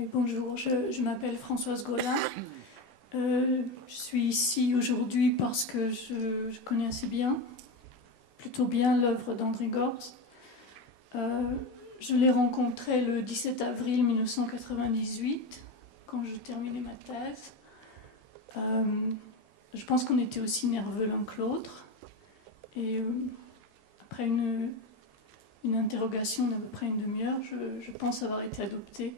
Oui, bonjour, je m'appelle Françoise Gaudin. Je suis ici aujourd'hui parce que je connais assez bien, plutôt bien l'œuvre d'André Gorz. Je l'ai rencontré le 17 avril 1998, quand je terminais ma thèse. Je pense qu'on était aussi nerveux l'un que l'autre. Et après une interrogation d'à peu près une demi-heure, je pense avoir été adoptée.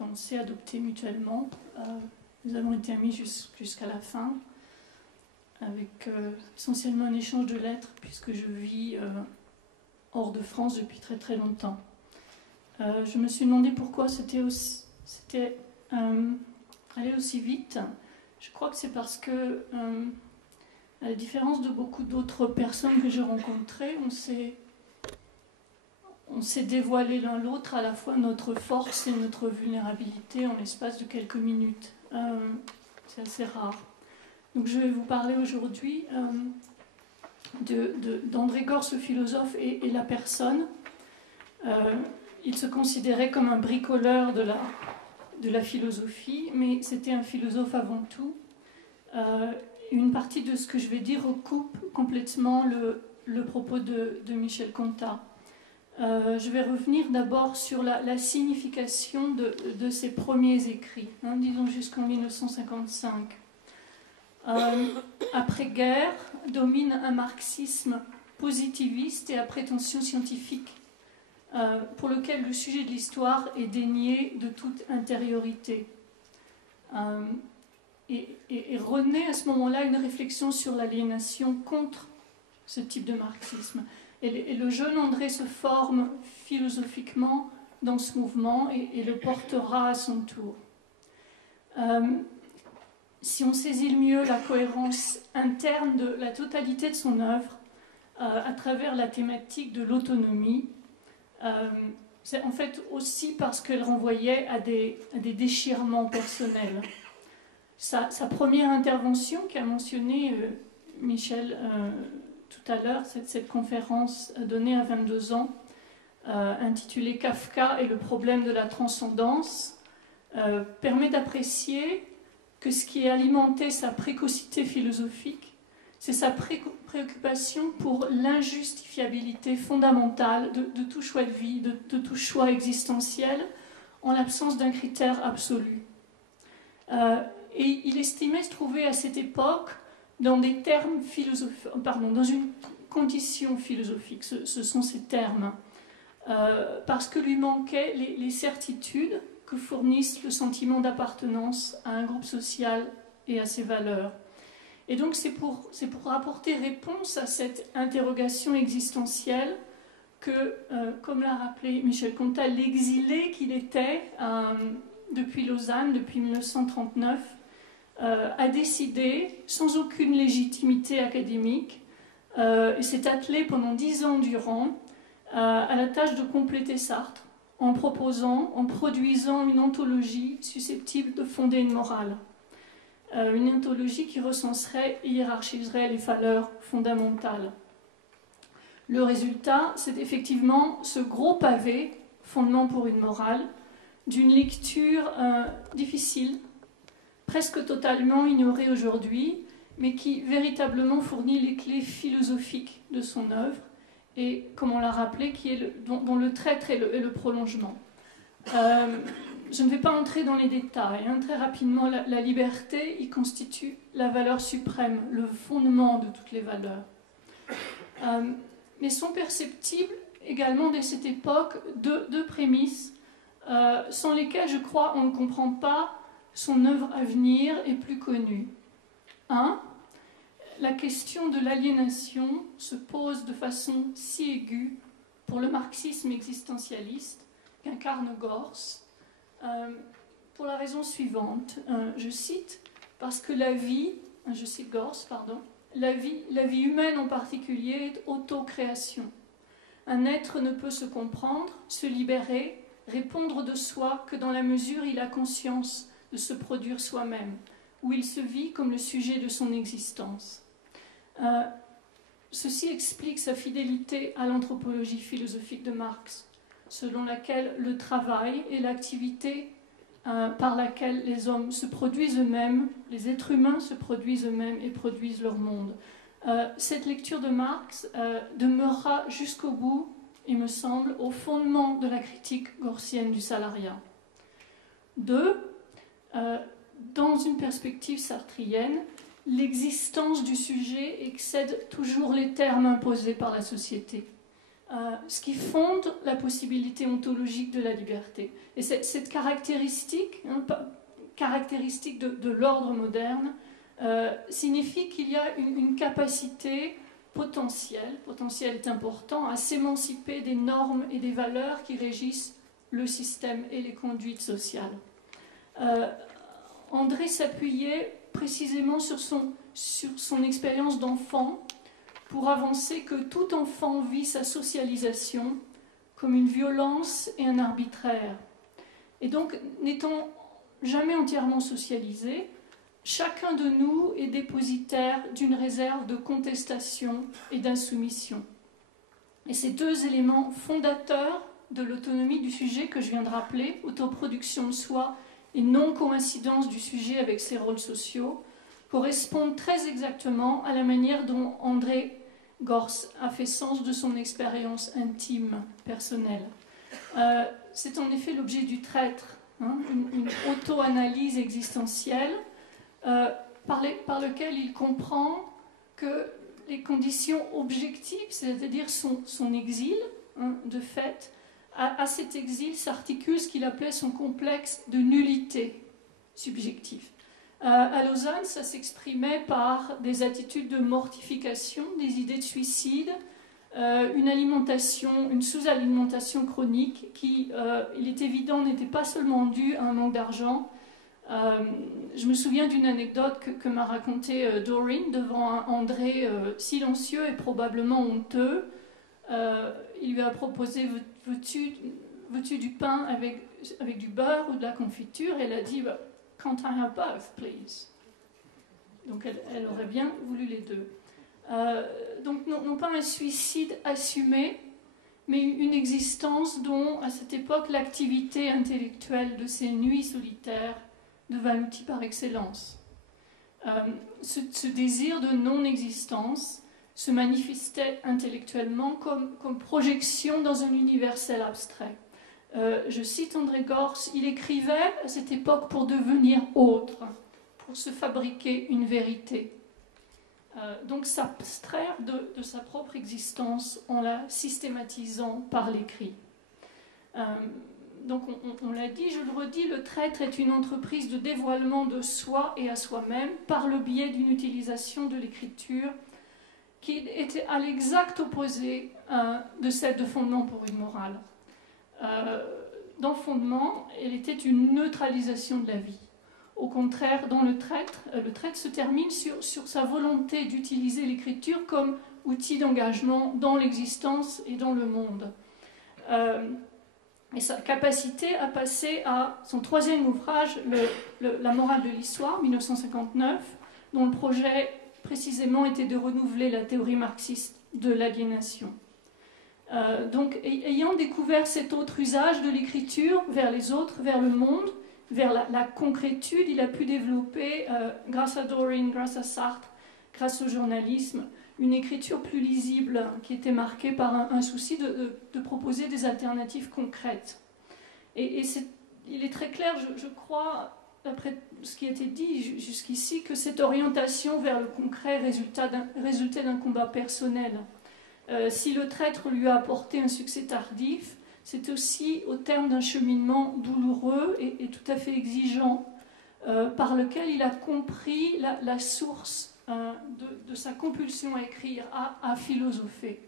On s'est adoptés mutuellement. Nous avons été amis jusqu'à la fin, avec essentiellement un échange de lettres, puisque je vis hors de France depuis très très longtemps. Je me suis demandé pourquoi c'était allé aussi vite. Je crois que c'est parce que, à la différence de beaucoup d'autres personnes que j'ai rencontrées, on s'est dévoilé l'un l'autre à la fois notre force et notre vulnérabilité en l'espace de quelques minutes. C'est assez rare. Donc je vais vous parler aujourd'hui d'André Gorz, le philosophe, et la personne. Il se considérait comme un bricoleur de la philosophie, mais c'était un philosophe avant tout. Une partie de ce que je vais dire recoupe complètement le propos de Michel Contat. Je vais revenir d'abord sur la signification de ses premiers écrits, disons jusqu'en 1955. Après-guerre, domine un marxisme positiviste et à prétention scientifique, pour lequel le sujet de l'histoire est dénié de toute intériorité. Et renaît à ce moment-là une réflexion sur l'aliénation contre ce type de marxisme. Et le jeune André se forme philosophiquement dans ce mouvement et le portera à son tour. Si on saisit le mieux la cohérence interne de la totalité de son œuvre, à travers la thématique de l'autonomie, c'est en fait aussi parce qu'elle renvoyait à des déchirements personnels. Sa première intervention qu'a mentionné Michel tout à l'heure, cette conférence donnée à 22 ans, intitulée Kafka et le problème de la transcendance, permet d'apprécier que ce qui a alimenté sa précocité philosophique, c'est sa préoccupation pour l'injustifiabilité fondamentale de tout choix de vie, de tout choix existentiel, en l'absence d'un critère absolu. Et il estimait se trouver à cette époque dans des termes philosophiques, dans une condition philosophique, ce sont ces termes, parce que lui manquaient les certitudes que fournissent le sentiment d'appartenance à un groupe social et à ses valeurs. Et donc c'est pour apporter réponse à cette interrogation existentielle que, comme l'a rappelé Michel Contat, l'exilé qu'il était depuis Lausanne, depuis 1939, a décidé, sans aucune légitimité académique, et s'est attelé pendant 10 ans durant à la tâche de compléter Sartre en produisant une anthologie susceptible de fonder une morale. Une anthologie qui recenserait et hiérarchiserait les valeurs fondamentales. Le résultat, c'est effectivement ce gros pavé, fondement pour une morale, d'une lecture difficile, presque totalement ignorée aujourd'hui, mais qui véritablement fournit les clés philosophiques de son œuvre, et, comme on l'a rappelé, dont le traître est le prolongement. Je ne vais pas entrer dans les détails. Très rapidement, la liberté y constitue la valeur suprême, le fondement de toutes les valeurs. Mais sont perceptibles également dès cette époque deux prémices sans lesquelles, je crois, on ne comprend pas son œuvre à venir et plus connue. 1. La question de l'aliénation se pose de façon si aiguë pour le marxisme existentialiste qu'incarne Gorz, pour la raison suivante. Je cite, parce que je cite Gorz, la vie humaine en particulier est autocréation. Un être ne peut se comprendre, se libérer, répondre de soi que dans la mesure où il a conscience de se produire soi-même, où il se vit comme le sujet de son existence. Ceci explique sa fidélité à l'anthropologie philosophique de Marx, selon laquelle le travail est l'activité par laquelle les hommes se produisent eux-mêmes, les êtres humains se produisent eux-mêmes et produisent leur monde. Cette lecture de Marx demeurera jusqu'au bout, il me semble, au fondement de la critique gorsienne du salariat. 2. Dans une perspective sartrienne, l'existence du sujet excède toujours les termes imposés par la société, ce qui fonde la possibilité ontologique de la liberté. Et cette caractéristique, caractéristique de l'ordre moderne, signifie qu'il y a une capacité potentielle est important, à s'émanciper des normes et des valeurs qui régissent le système et les conduites sociales. André s'appuyait précisément sur son expérience d'enfant pour avancer que tout enfant vit sa socialisation comme une violence et un arbitraire. Et donc, n'étant jamais entièrement socialisé, chacun de nous est dépositaire d'une réserve de contestation et d'insoumission. Et ces deux éléments fondateurs de l'autonomie du sujet que je viens de rappeler, autoproduction de soi et non-coïncidence du sujet avec ses rôles sociaux, correspondent très exactement à la manière dont André Gorz a fait sens de son expérience intime, personnelle. C'est en effet l'objet du traître, une auto-analyse existentielle par lequel il comprend que les conditions objectives, c'est-à-dire son exil, de fait, à cet exil s'articule ce qu'il appelait son complexe de nullité subjective. À Lausanne, ça s'exprimait par des attitudes de mortification, des idées de suicide, une sous-alimentation chronique qui, il est évident, n'était pas seulement due à un manque d'argent. Je me souviens d'une anecdote que m'a racontée Doreen devant un André silencieux et probablement honteux. Il lui a proposé « Veux-tu du pain avec du beurre ou de la confiture ?» Et elle a dit « Can't I have both, please ?» Donc elle aurait bien voulu les deux. Donc non pas un suicide assumé, mais une existence dont, à cette époque, l'activité intellectuelle de ces nuits solitaires devint l'outil par excellence. Ce désir de non-existence se manifestait intellectuellement comme projection dans un universel abstrait. Je cite André Gorz, il écrivait à cette époque pour devenir autre, pour se fabriquer une vérité. Donc s'abstraire de sa propre existence en la systématisant par l'écrit. Donc on l'a dit, je le redis, le traître est une entreprise de dévoilement de soi et à soi-même par le biais d'une utilisation de l'écriture qui était à l'exact opposé de celle de Fondement pour une morale. Dans Fondement, elle était une neutralisation de la vie. Au contraire, dans le traître se termine sur sa volonté d'utiliser l'écriture comme outil d'engagement dans l'existence et dans le monde. Et sa capacité à passer à son troisième ouvrage, La morale de l'histoire, 1959, dont le projet précisément était de renouveler la théorie marxiste de l'aliénation. Donc, ayant découvert cet autre usage de l'écriture vers les autres, vers le monde, vers la concrétude, il a pu développer, grâce à Doreen, grâce à Sartre, grâce au journalisme, une écriture plus lisible qui était marquée par un souci de proposer des alternatives concrètes. Et il est très clair, je crois, après ce qui a été dit jusqu'ici, que cette orientation vers le concret résultait d'un combat personnel. Si le traître lui a apporté un succès tardif, c'est aussi au terme d'un cheminement douloureux et tout à fait exigeant, par lequel il a compris la source de sa compulsion à écrire, à philosopher.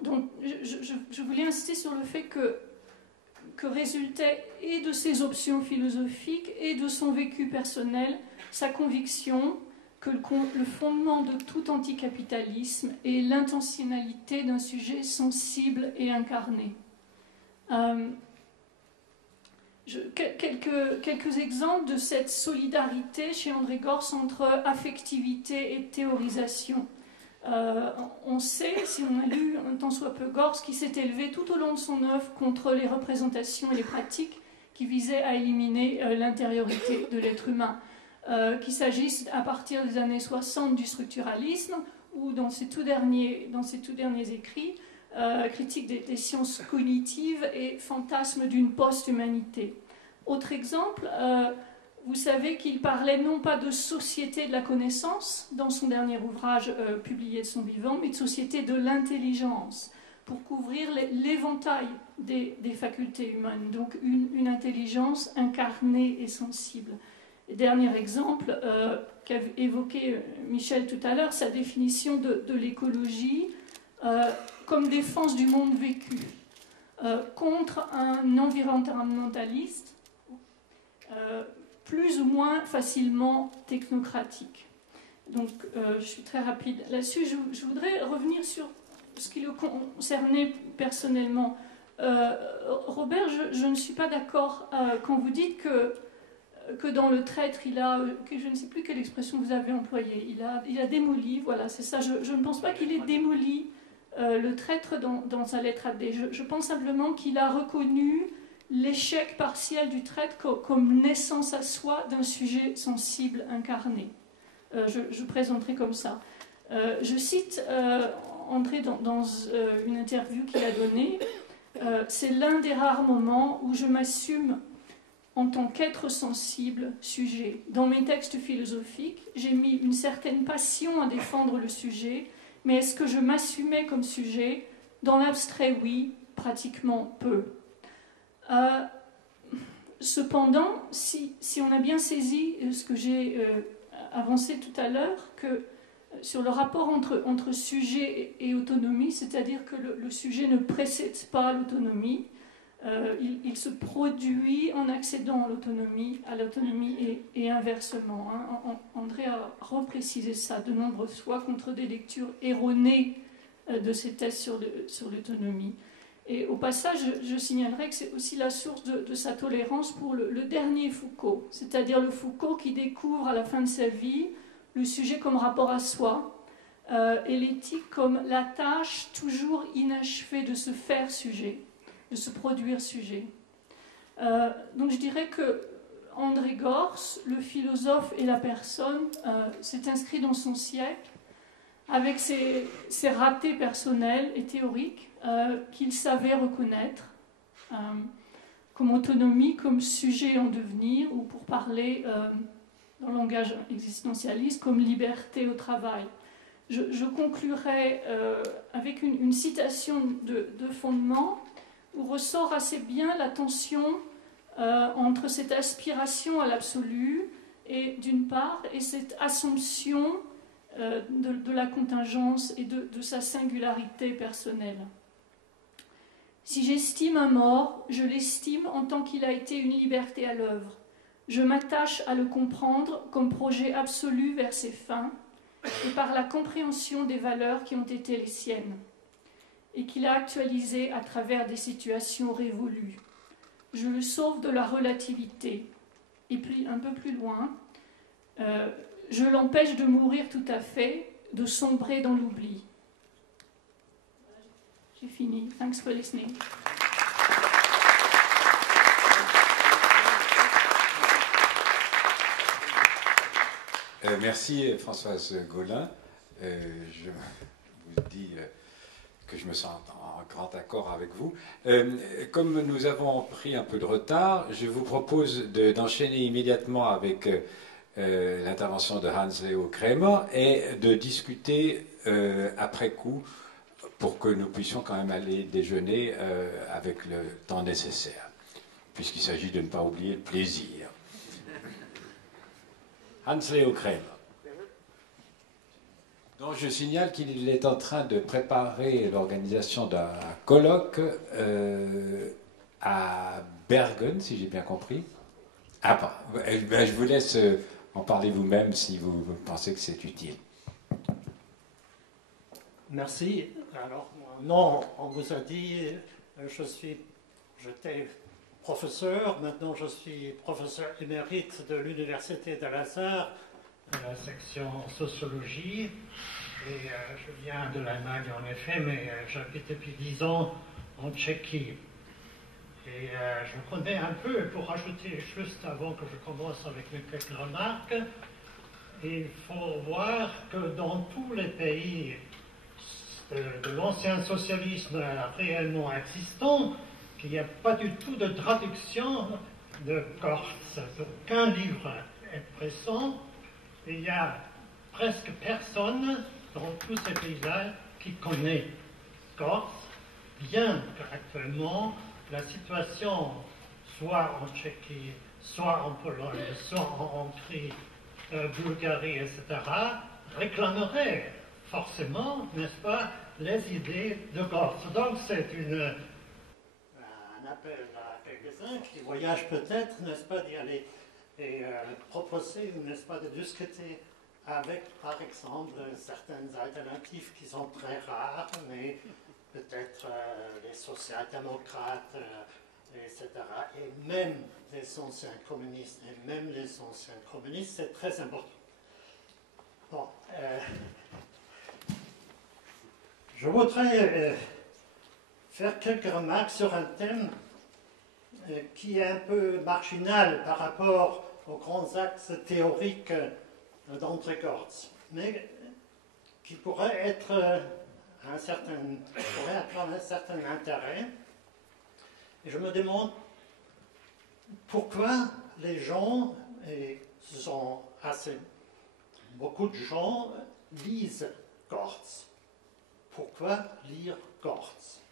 Donc je voulais insister sur le fait que résultait et de ses options philosophiques et de son vécu personnel sa conviction que le fondement de tout anticapitalisme est l'intentionnalité d'un sujet sensible et incarné. Quelques exemples de cette solidarité chez André Gorz entre affectivité et théorisation. On sait, si on a lu un tant soit peu Gorz, qui s'est élevé tout au long de son œuvre contre les représentations et les pratiques qui visaient à éliminer l'intériorité de l'être humain. Qu'il s'agisse à partir des années 60 du structuralisme ou dans ses tout derniers écrits, critique des sciences cognitives et fantasme d'une post-humanité. Autre exemple, vous savez qu'il parlait non pas de société de la connaissance dans son dernier ouvrage publié de son vivant, mais de société de l'intelligence, pour couvrir l'éventail des facultés humaines, donc une intelligence incarnée et sensible. Et dernier exemple, qu'a évoqué Michel tout à l'heure, sa définition de l'écologie comme défense du monde vécu contre un environnementaliste plus ou moins facilement technocratique. Donc, je suis très rapide là-dessus. Je voudrais revenir sur ce qui le concernait personnellement. Robert, je ne suis pas d'accord quand vous dites que dans le traître, que je ne sais plus quelle expression vous avez employée, il a démoli, voilà, c'est ça. Je ne pense pas qu'il ait démoli le traître dans sa lettre à D. Je pense simplement qu'il a reconnu l'échec partiel du traître comme naissance à soi d'un sujet sensible incarné. Je présenterai comme ça. Je cite André dans une interview qu'il a donnée. C'est l'un des rares moments où je m'assume en tant qu'être sensible, sujet. Dans mes textes philosophiques, j'ai mis une certaine passion à défendre le sujet, mais est-ce que je m'assumais comme sujet? Dans l'abstrait, oui, pratiquement peu. Cependant, si on a bien saisi ce que j'ai avancé tout à l'heure, que sur le rapport entre sujet et autonomie, c'est-à-dire que le sujet ne précède pas l'autonomie, il se produit en accédant à l'autonomie et inversement. Hein. André a reprécisé ça de nombreuses fois contre des lectures erronées de ses thèses sur l'autonomie. Et au passage, je signalerai que c'est aussi la source de sa tolérance pour le dernier Foucault, c'est-à-dire le Foucault qui découvre à la fin de sa vie le sujet comme rapport à soi et l'éthique comme la tâche toujours inachevée de se faire sujet, de se produire sujet. Donc je dirais que André Gorz, le philosophe et la personne, s'est inscrit dans son siècle avec ses ratés personnels et théoriques qu'il savait reconnaître comme autonomie, comme sujet en devenir, ou pour parler dans le langage existentialiste, comme liberté au travail. Je conclurai avec une citation de fondement où ressort assez bien la tension entre cette aspiration à l'absolu et d'une part et cette assomption de la contingence et de sa singularité personnelle. Si j'estime un mort, je l'estime en tant qu'il a été une liberté à l'œuvre. Je m'attache à le comprendre comme projet absolu vers ses fins et par la compréhension des valeurs qui ont été les siennes et qu'il a actualisées à travers des situations révolues. Je le sauve de la relativité. Et puis, un peu plus loin, je l'empêche de mourir tout à fait, de sombrer dans l'oubli. J'ai fini. Thanks for listening. Merci Françoise Gaulin. Je vous dis que je me sens en grand accord avec vous. Comme nous avons pris un peu de retard, je vous propose d'enchaîner immédiatement avec l'intervention de Hans-Leo Krämer et de discuter après coup pour que nous puissions quand même aller déjeuner avec le temps nécessaire, puisqu'il s'agit de ne pas oublier le plaisir. Hans-Leo Krämer. Donc je signale qu'il est en train de préparer l'organisation d'un colloque à Bergen, si j'ai bien compris. Ah bon, je vous laisse en parler vous-même si vous pensez que c'est utile. Merci. Alors, non, on vous a dit, j'étais professeur, maintenant je suis professeur émérite de l'Université d'Al-Azhar, de la section sociologie. Et je viens de l'Allemagne en effet, mais j'habite depuis 10 ans en Tchéquie. Et je connais un peu, et pour rajouter juste avant que je commence avec mes quelques remarques, il faut voir que dans tous les pays de l'ancien socialisme réellement existant, qu'il n'y a pas du tout de traduction de Gortz. Aucun livre est présent. Il y a presque personne dans tous ces pays-là qui connaît Gortz, bien qu'actuellement la situation, soit en Tchéquie, soit en Pologne, soit en Hongrie, Bulgarie, etc., réclamerait forcément, n'est-ce pas, les idées de Gortz. Donc c'est un appel à quelques-uns qui voyagent peut-être, n'est-ce pas, d'y aller et proposer, n'est-ce pas, de discuter avec, par exemple, certaines alternatives qui sont très rares, mais peut-être les social-démocrates, etc. Et même les anciens communistes, c'est très important. Bon, je voudrais faire quelques remarques sur un thème qui est un peu marginal par rapport aux grands axes théoriques d'André Gortz, mais qui pourrait avoir un certain intérêt. Et je me demande pourquoi les gens, et ce sont beaucoup de gens, lisent Gortz. Pourquoi lire Gortz?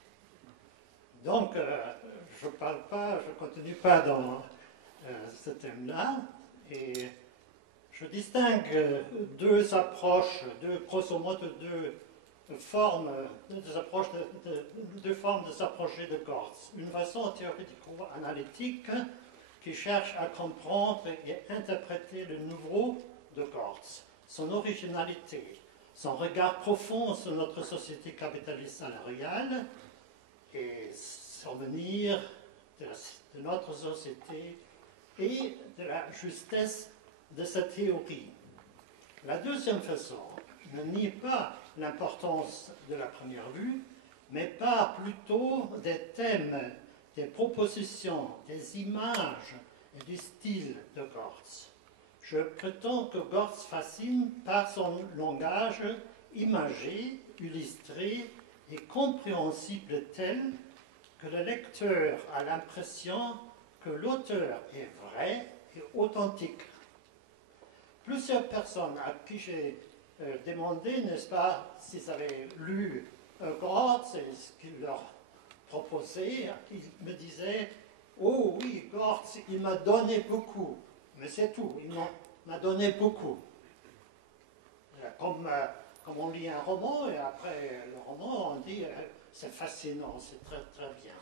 Donc, je continue pas dans ce thème-là, et je distingue deux approches, grosso modo deux formes de s'approcher de Gortz. Une façon théorico-analytique qui cherche à comprendre et interpréter le nouveau de Gortz, son originalité, son regard profond sur notre société capitaliste salariale et souvenir de notre société et de la justesse de sa théorie. La deuxième façon ne nie pas l'importance de la première vue, mais part plutôt des thèmes, des propositions, des images et du style de Gortz. Je prétends que Gortz fascine par son langage imagé, illustré et compréhensible tel que le lecteur a l'impression que l'auteur est vrai et authentique. Plusieurs personnes à qui j'ai demandé, n'est-ce pas, s'ils avaient lu Gortz et ce qu'il leur proposait, ils me disaient « Oh oui, Gortz, il m'a donné beaucoup, mais c'est tout, il m'a donné beaucoup. » Comme on lit un roman, et après le roman, on dit « C'est fascinant, c'est très très bien. »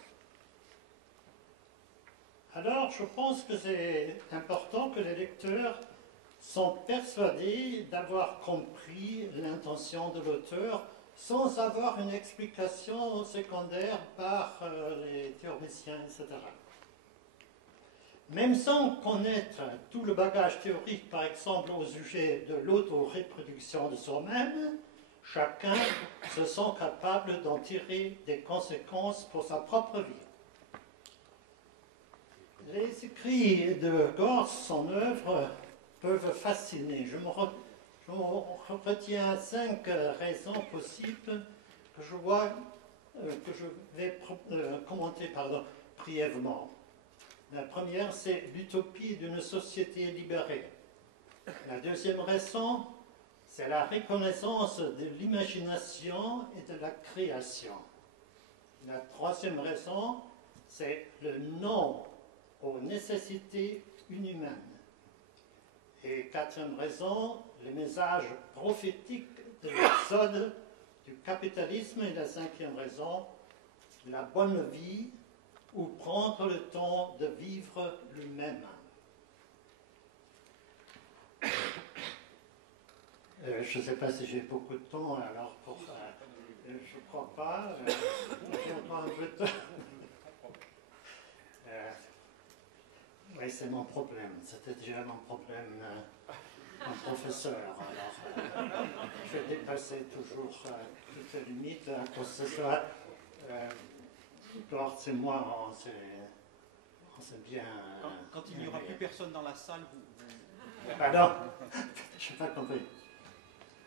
Alors, je pense que c'est important que les lecteurs sont persuadés d'avoir compris l'intention de l'auteur sans avoir une explication secondaire par les théoriciens, etc. Même sans connaître tout le bagage théorique, par exemple, au sujet de l'autoreproduction de soi-même, chacun se sent capable d'en tirer des conséquences pour sa propre vie. Les écrits de Gortz, son œuvre, peuvent fasciner. Je retiens 5 raisons possibles que je vais commenter brièvement. La première, c'est l'utopie d'une société libérée. La deuxième raison, c'est la reconnaissance de l'imagination et de la création. La troisième raison, c'est le non aux nécessités inhumaines. Et quatrième raison, le message prophétique de l'exode du capitalisme. Et la cinquième raison, la bonne vie, ou prendre le temps de vivre lui-même. Je ne sais pas si j'ai beaucoup de temps, alors je ne crois pas. J'ai encore un peu de temps. Oui, c'est mon problème. C'était déjà mon problème en professeur. Alors, Je vais dépasser toujours toutes les limites, que ce soit Gortz et moi, on s'est bien... Quand il n'y aura plus personne dans la salle, Pardon. Je n'ai pas compris.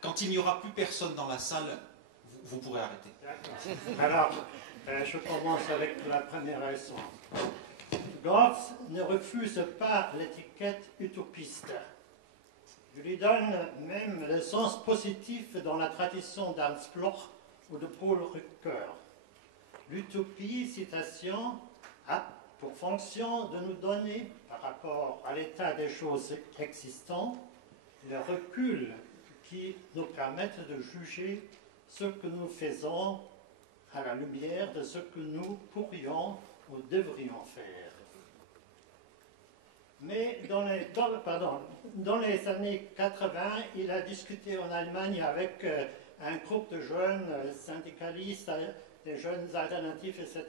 Quand il n'y aura plus personne dans la salle, vous pourrez arrêter. Alors, je commence avec la première raison. Gortz ne refuse pas l'étiquette utopiste. Je lui donne même le sens positif dans la tradition d'Hans Bloch ou de Paul Ricoeur. L'utopie, citation, a pour fonction de nous donner, par rapport à l'état des choses existantes, le recul qui nous permette de juger ce que nous faisons à la lumière de ce que nous pourrions ou devrions faire. Mais dans les années 80, il a discuté en Allemagne avec un groupe de jeunes syndicalistes, des jeunes alternatifs, etc.,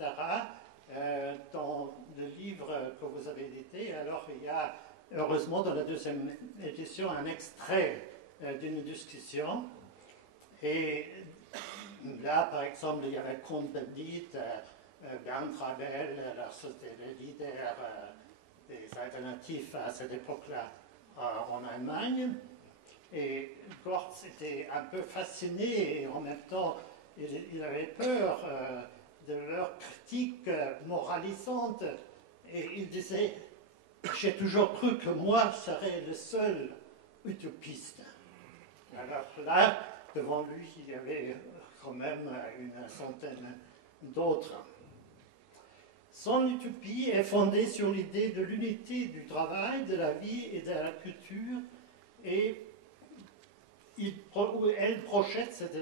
dans le livre que vous avez édité. Alors, il y a heureusement dans la deuxième édition un extrait d'une discussion. Et là, par exemple, il y avait Cohn-Bendit, Bernd Rabel, c'était les leaders des alternatifs à cette époque-là en Allemagne. Et Gortz était un peu fasciné et en même temps, il avait peur de leur critique moralisante. Et il disait, j'ai toujours cru que moi serais le seul utopiste. Alors là, devant lui, il y avait quand même une centaine d'autres. Son utopie est fondée sur l'idée de l'unité du travail, de la vie et de la culture, et elle projette cette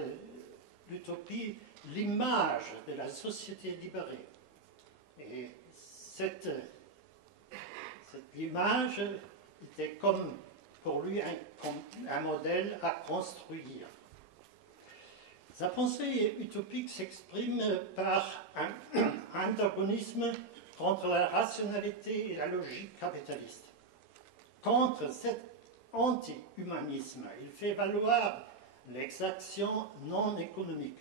utopie l'image de la société libérée. Et cette image était comme pour lui un modèle à construire. Sa pensée utopique s'exprime par un antagonisme contre la rationalité et la logique capitaliste. Contre cet anti-humanisme, il fait valoir l'exaction non économique,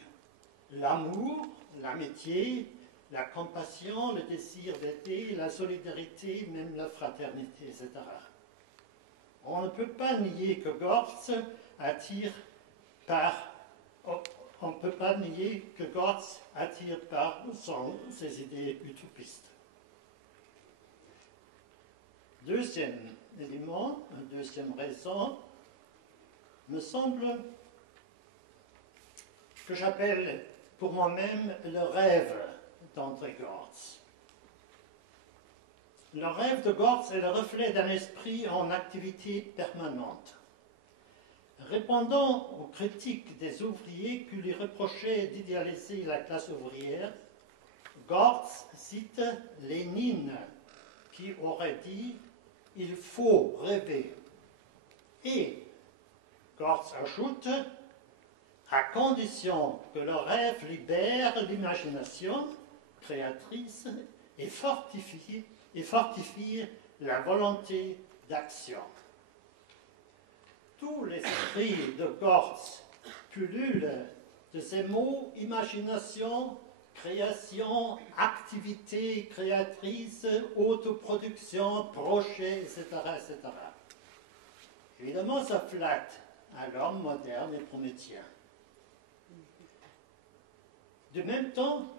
l'amour, l'amitié, la compassion, le désir d'aider, la solidarité, même la fraternité, etc. On ne peut pas nier que Gortz attire par ses idées utopistes. Deuxième élément, une deuxième raison, me semble que j'appelle pour moi-même le rêve d'André Gortz. Le rêve de Gortz est le reflet d'un esprit en activité permanente. Répondant aux critiques des ouvriers qui lui reprochaient d'idéaliser la classe ouvrière, Gortz cite Lénine qui aurait dit « il faut rêver ». Et Gortz ajoute « à condition que le rêve libère l'imagination créatrice et fortifie la volonté d'action ». Tout l'esprit de Gortz pullule de ces mots imagination, création, activité créatrice, autoproduction, projet, etc., etc. Évidemment, ça flatte à l'homme moderne et prométhien. De même temps,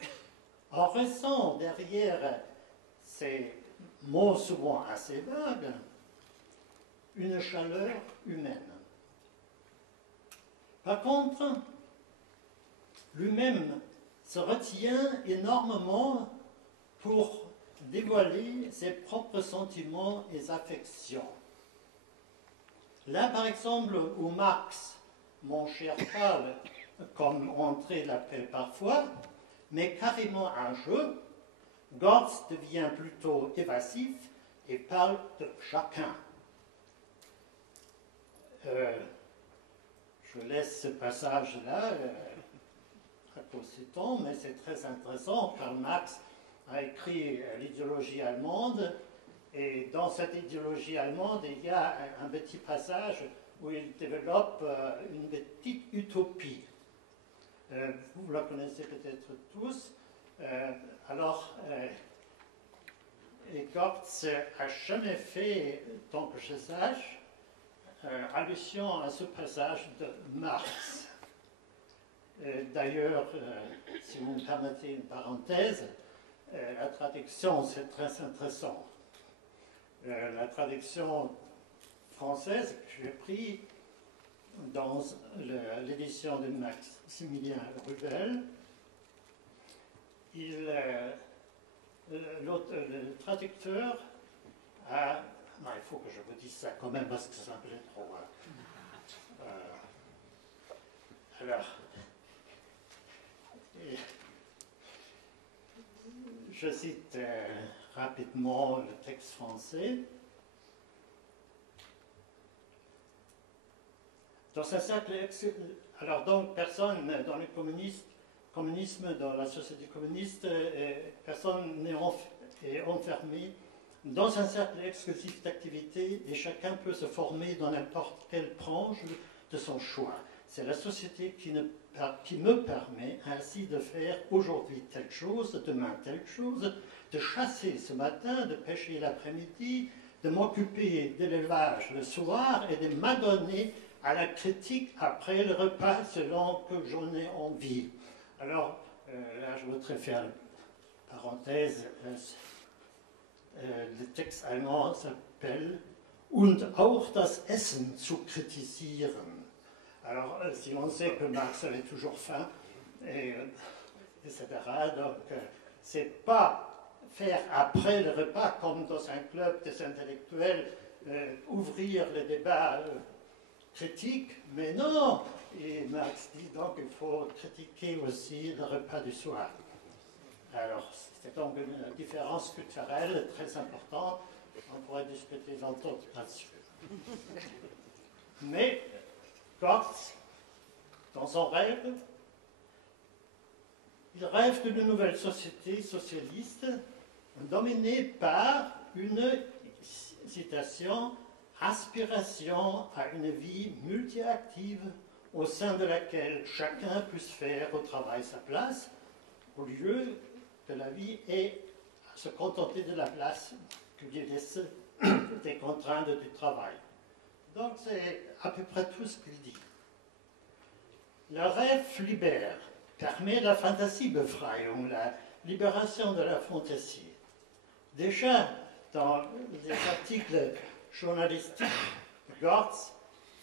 on ressent derrière ces mots souvent assez vagues une chaleur humaine. Par contre, lui-même se retient énormément pour dévoiler ses propres sentiments et affections. Là, par exemple, où Marx, mon cher Karl, comme André l'appelle parfois, mais carrément un jeu, Gortz devient plutôt évasif et parle de chacun. Je laisse ce passage-là à cause du temps, mais c'est très intéressant. Karl Marx a écrit l'idéologie allemande Et dans cette idéologie allemande, il y a un petit passage où il développe une petite utopie. Vous la connaissez peut-être tous. Et Gortz n'a jamais fait, tant que je sache, allusion à ce passage de Marx. D'ailleurs, si vous me permettez une parenthèse, la traduction, c'est très intéressant. La traduction française que j'ai prise dans l'édition de Maximilien Ruvel, le traducteur a... Non, il faut que je vous dise ça quand même parce que ça me plaît trop. Alors, je cite rapidement le texte français. Dans un cercle... Alors donc, personne dans le communisme, dans la société communiste, personne n'est enfermé dans un cercle exclusif d'activité et chacun peut se former dans n'importe quelle branche de son choix. C'est la société qui me permet ainsi de faire aujourd'hui telle chose, demain telle chose, de chasser ce matin, de pêcher l'après-midi, de m'occuper de l'élevage le soir et de m'adonner à la critique après le repas selon que j'en ai envie. Alors, là, je voudrais faire une parenthèse. Le texte allemand s'appelle Und auch das Essen zu kritisieren. Alors, si on sait que Marx avait toujours faim, etc., donc c'est pas faire après le repas, comme dans un club des intellectuels, ouvrir le débat critique, mais non. Et Marx dit donc qu'il faut critiquer aussi le repas du soir. Alors, c'est donc une différence culturelle très importante. On pourrait discuter longtemps là-dessus. Mais Gortz, dans son rêve, il rêve d'une nouvelle société socialiste dominée par une, citation, aspiration à une vie multi-active au sein de laquelle chacun puisse faire au travail sa place, au lieu que la vie ait à se contenter de la place que lui laisse des contraintes du travail. Donc c'est à peu près tout ce qu'il dit. Le rêve libère, permet la Fantasiebefreiung, la libération de la fantaisie. Déjà, dans les articles journalistiques, Gortz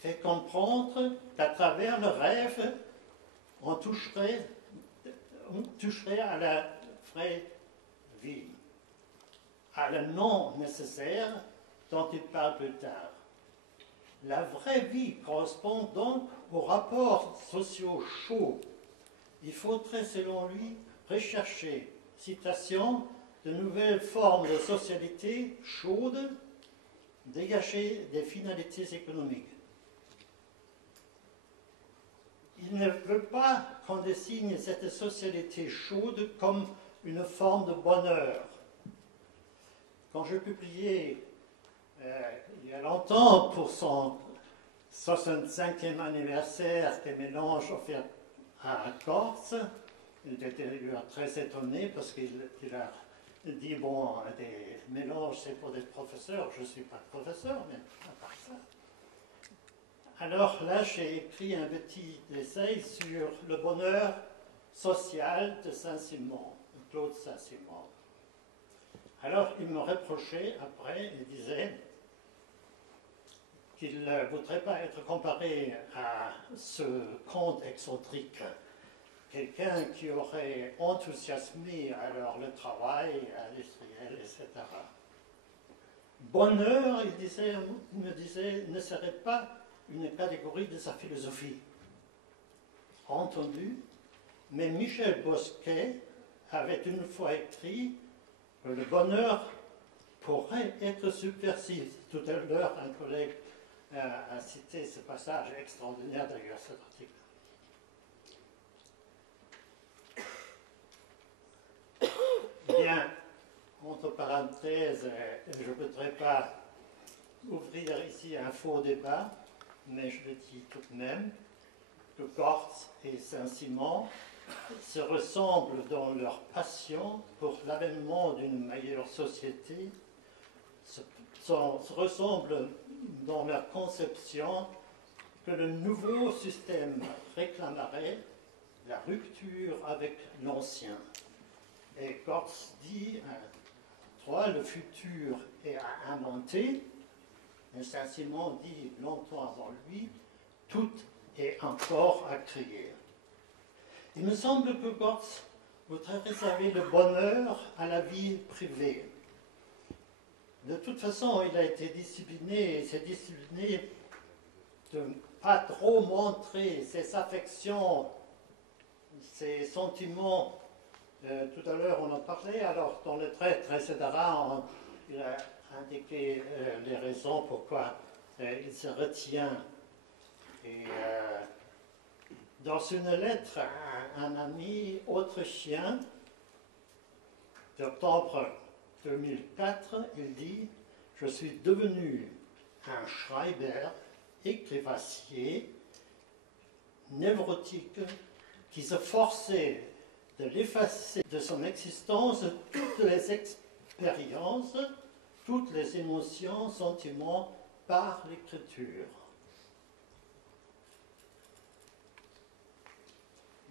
fait comprendre qu'à travers le rêve, on toucherait à la vraie vie, à le non nécessaire dont il parle plus tard. La vraie vie correspond donc aux rapports sociaux chauds. Il faudrait, selon lui, rechercher, citation, de nouvelles formes de socialité chaude, dégagées des finalités économiques. Il ne veut pas qu'on désigne cette socialité chaude comme une forme de bonheur. Quand je publiais il y a longtemps pour son 65e anniversaire des mélanges offerts à Gortz, il était très étonné parce qu'il a dit, bon, des mélanges c'est pour des professeurs, je ne suis pas professeur, mais à part ça. Alors là, j'ai écrit un petit essai sur le bonheur social de Saint-Simon, Claude Saint-Simon. Alors, il me reprochait après, il disait qu'il ne voudrait pas être comparé à ce conte excentrique, quelqu'un qui aurait enthousiasmé alors le travail industriel, etc. Bonheur, il me disait, ne serait pas une catégorie de sa philosophie. Entendu, mais Michel Bosquet avait une fois écrit que le bonheur pourrait être subversif. Tout à l'heure, un collègue a cité ce passage extraordinaire d'ailleurs, cet article. Bien, entre parenthèses, parenthèse, je ne voudrais pas ouvrir ici un faux débat, mais je le dis tout de même, que Gortz et Saint-Simon se ressemblent dans leur passion pour l'avènement d'une meilleure société, se ressemblent dans leur conception que le nouveau système réclamerait la rupture avec l'ancien. Et Gortz dit, le futur est à inventer, et Saint-Simon dit longtemps avant lui, tout est encore à créer. Il me semble que Gortz voudrait réserver le bonheur à la vie privée. De toute façon, il a été discipliné, et s'est discipliné de ne pas trop montrer ses affections, ses sentiments. Tout à l'heure, on en parlait, alors dans le traître, etc., il a indiqué les raisons pourquoi il se retient. Et dans une lettre à un ami autrichien d'octobre 2004, il dit « Je suis devenu un Schreiber, écrivassier, névrotique, qui se forçait de l'effacer de son existence toutes les expériences, toutes les émotions, sentiments par l'écriture. »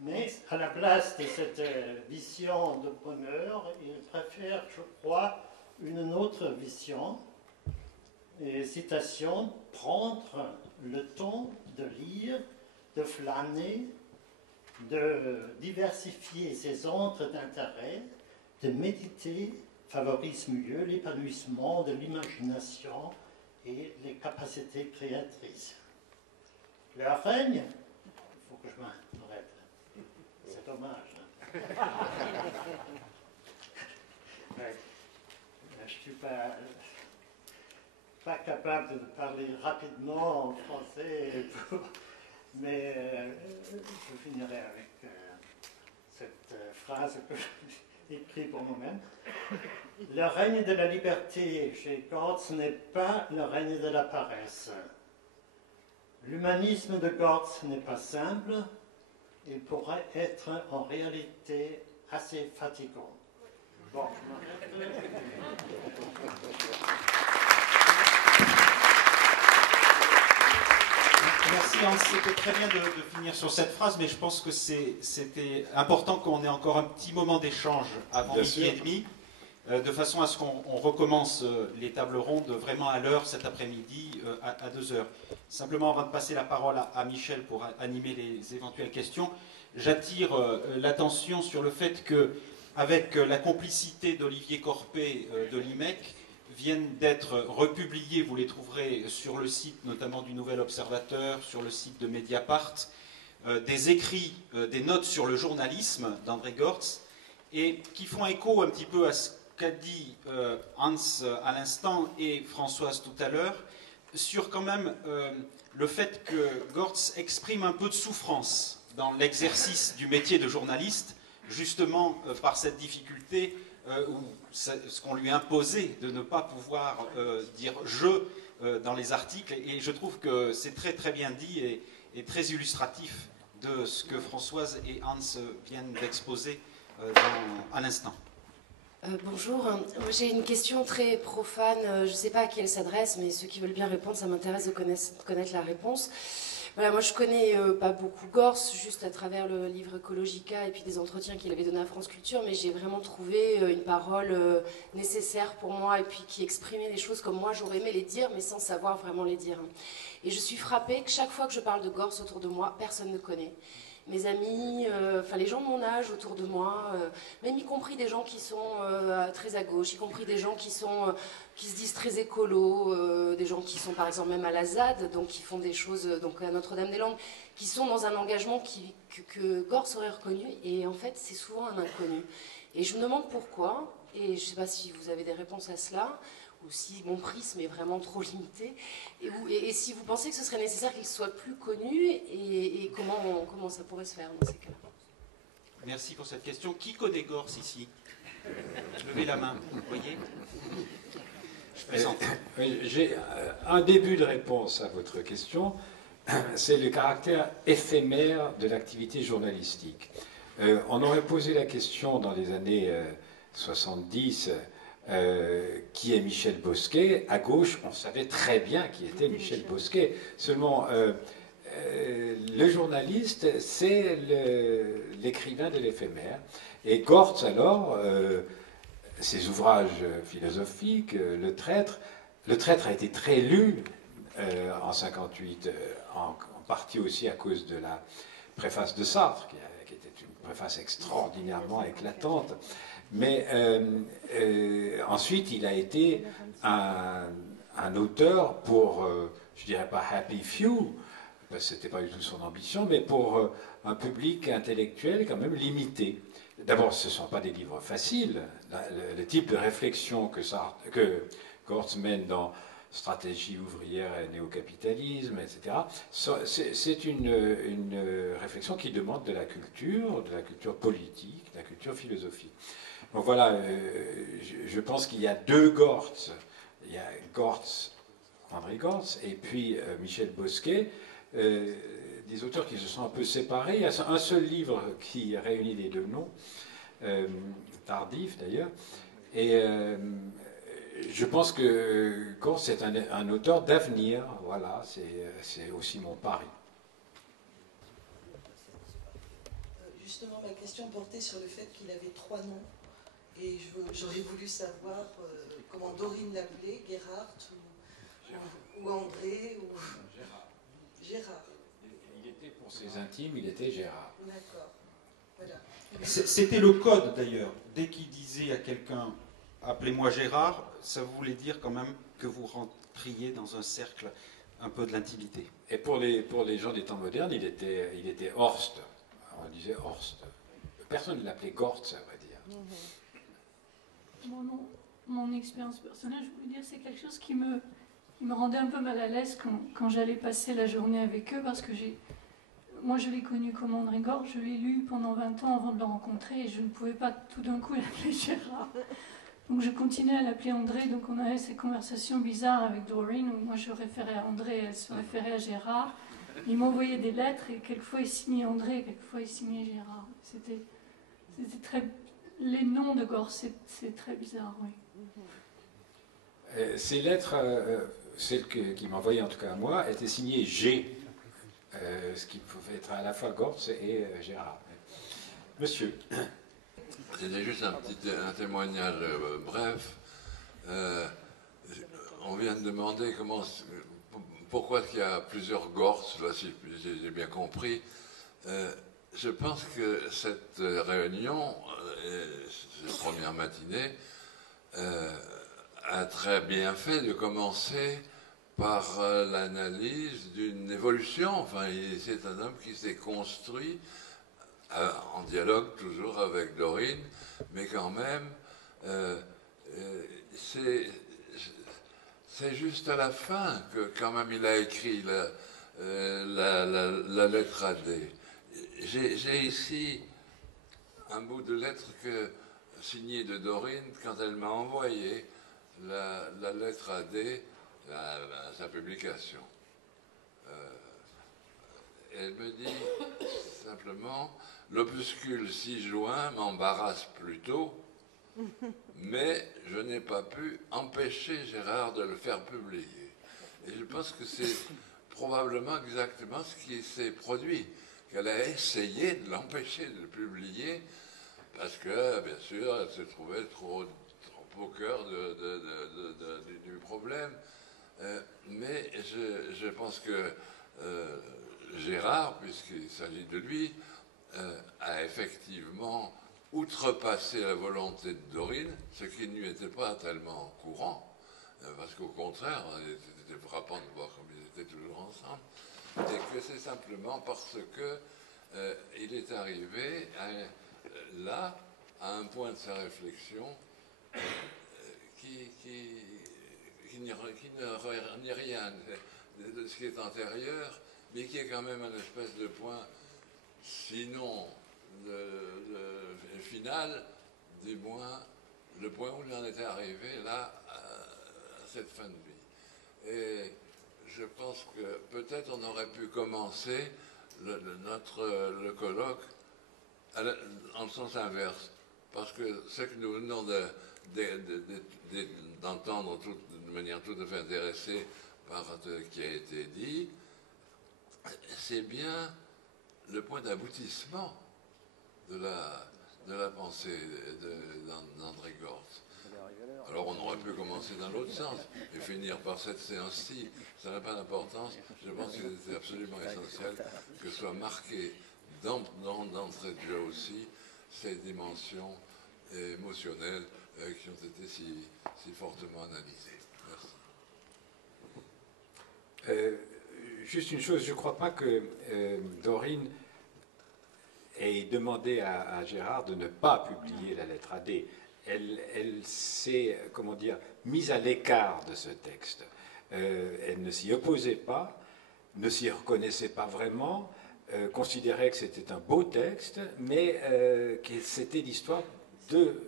Mais à la place de cette vision de bonheur, il préfère, je crois, une autre vision. Et citation, prendre le temps de lire, de flâner, de diversifier ses centres d'intérêt, de méditer, favorise mieux l'épanouissement de l'imagination et les capacités créatrices. Le règne, il faut que je m'arrête. C'est dommage. Hein? Ouais. Je ne suis pas capable de parler rapidement en français, mais je finirai avec cette phrase que j'ai écrite pour moi-même. Le règne de la liberté chez Gortz n'est pas le règne de la paresse. L'humanisme de Gortz n'est pas simple. Il pourrait être en réalité assez fatigant. Bon, Merci Hans, c'était très bien de finir sur cette phrase, mais je pense que c'était important qu'on ait encore un petit moment d'échange avant midi et demi, de façon à ce qu'on recommence les tables rondes vraiment à l'heure cet après-midi à 2h. Simplement, avant de passer la parole à Michel pour animer les éventuelles questions, j'attire l'attention sur le fait que, avec la complicité d'Olivier Corpé de l'IMEC, viennent d'être republiés, vous les trouverez sur le site notamment du Nouvel Observateur, sur le site de Mediapart, des écrits, des notes sur le journalisme d'André Gortz, et qui font écho un petit peu à ce qu'a dit Hans à l'instant et Françoise tout à l'heure, sur quand même le fait que Gortz exprime un peu de souffrance dans l'exercice du métier de journaliste, justement par cette difficulté ou ce qu'on lui imposait de ne pas pouvoir dire « je » dans les articles. Et je trouve que c'est très très bien dit et très illustratif de ce que Françoise et Hans viennent d'exposer à l'instant. Bonjour, moi j'ai une question très profane, je ne sais pas à qui elle s'adresse, mais ceux qui veulent bien répondre, ça m'intéresse de connaître la réponse. Voilà, moi je connais pas beaucoup Gortz, juste à travers le livre Ecologica et puis des entretiens qu'il avait donnés à France Culture, mais j'ai vraiment trouvé une parole nécessaire pour moi et puis qui exprimait les choses comme moi j'aurais aimé les dire, mais sans savoir vraiment les dire. Et je suis frappée que chaque fois que je parle de Gortz autour de moi, personne ne connaît. Mes amis, les gens de mon âge autour de moi, même y compris des gens qui sont très à gauche, y compris des gens qui se disent très écolos, des gens qui sont par exemple même à la ZAD, donc qui font des choses donc à Notre-Dame-des-Landes, qui sont dans un engagement que Gortz aurait reconnu, et en fait c'est souvent un inconnu. Et je me demande pourquoi, et je ne sais pas si vous avez des réponses à cela, ou si mon prisme est vraiment trop limité, et si vous pensez que ce serait nécessaire qu'il soit plus connu, et comment ça pourrait se faire dans ces cas-là. Merci pour cette question. Qui connaît Gortz ici? Levez la main, vous voyez. Je plaisante. J'ai un début de réponse à votre question. C'est le caractère éphémère de l'activité journalistique. On aurait posé la question dans les années 70, qui est Michel Bosquet. À gauche, on savait très bien qui était Michel Bosquet. Seulement, le journaliste, c'est l'écrivain de l'éphémère. Et Gortz, alors, ses ouvrages philosophiques, Le Traître a été très lu en 58, en partie aussi à cause de la préface de Sartre, qui était une préface extraordinairement éclatante. Mais ensuite, il a été un auteur pour, je dirais pas happy few, parce que ce n'était pas du tout son ambition, mais pour un public intellectuel quand même limité. D'abord, ce ne sont pas des livres faciles. Le type de réflexion que Gortz mène dans Stratégie ouvrière et néo-capitalisme, etc., c'est une réflexion qui demande de la culture politique, de la culture philosophique. Donc voilà, je pense qu'il y a deux Gortz. Il y a Gortz, André Gortz, et puis Michel Bosquet, des auteurs qui se sont un peu séparés. Il y a un seul livre qui réunit les deux noms, tardif d'ailleurs, et je pense que Gortz est un auteur d'avenir. Voilà, c'est aussi mon pari. Justement, ma question portait sur le fait qu'il avait 3 noms. Et j'aurais voulu savoir comment Dorine l'appelait, Gerhard ou André ou Gérard. Il était, pour ses intimes, il était Gérard. D'accord. Voilà. C'était le code d'ailleurs. Dès qu'il disait à quelqu'un « appelez-moi Gérard », ça voulait dire quand même que vous rentriez dans un cercle un peu de l'intimité. Et pour les gens des temps modernes, il était Horst. On disait Horst. Personne ne l'appelait Gortz, à vrai dire. Mon expérience personnelle, je voulais dire, c'est quelque chose qui me rendait un peu mal à l'aise quand j'allais passer la journée avec eux, parce que moi je l'ai connu comme André Gortz, je l'ai lu pendant 20 ans avant de le rencontrer, et je ne pouvais pas tout d'un coup l'appeler Gérard. Donc je continuais à l'appeler André, donc on avait ces conversations bizarres avec Doreen, où moi je référais à André, elle se référait à Gérard. Il m'envoyait des lettres, et quelquefois il signait André, quelquefois il signait Gérard. C'était très... Les noms de Gortz, c'est très bizarre, oui. Ces lettres, celles qui m'envoyaient en tout cas à moi, étaient signées G, ce qui pouvait être à la fois Gortz et Gérard. Monsieur. C'était juste un témoignage bref. On vient de demander pourquoi il y a plusieurs Gortz, là, si j'ai bien compris. Je pense que cette réunion, cette première matinée, a très bien fait de commencer par l'analyse d'une évolution. Enfin, c'est un homme qui s'est construit en dialogue toujours avec Dorine, mais quand même, c'est juste à la fin que quand même il a écrit la lettre à D. J'ai ici un bout de lettre signée de Dorine quand elle m'a envoyé la lettre à D à sa publication. Elle me dit simplement « L'opuscule 6 juin m'embarrasse plutôt, mais je n'ai pas pu empêcher Gérard de le faire publier. » Et je pense que c'est probablement exactement ce qui s'est produit, qu'elle a essayé de l'empêcher de le publier, parce que, bien sûr, elle se trouvait trop au cœur du problème. Mais je pense que Gérard, puisqu'il s'agit de lui, a effectivement outrepassé la volonté de Dorine, ce qui ne lui était pas tellement courant, parce qu'au contraire, c'était frappant de voir comme ils étaient toujours ensemble, et que c'est simplement parce que il est arrivé là, à un point de sa réflexion qui n'est rien de ce qui est antérieur, mais qui est quand même un espèce de point, sinon final, du moins le point où j'en étais arrivé là, à cette fin de vie. Et je pense que peut-être on aurait pu commencer le colloque en le sens inverse. Parce que ce que nous venons d'entendre de manière tout à fait intéressée par ce qui a été dit, c'est bien le point d'aboutissement de la pensée d'André Gortz. Alors on aurait pu commencer dans l'autre sens et finir par cette séance-ci. Ça n'a pas d'importance. Je pense qu'il était absolument essentiel que soit marqué d'entrée de jeu aussi ces dimensions émotionnelles qui ont été si fortement analysées. Merci. Juste une chose, je ne crois pas que Dorine ait demandé à Gérard de ne pas publier la lettre AD. Elle s'est, comment dire, mise à l'écart de ce texte. Elle ne s'y opposait pas, ne s'y reconnaissait pas vraiment, considérait que c'était un beau texte, mais que c'était l'histoire de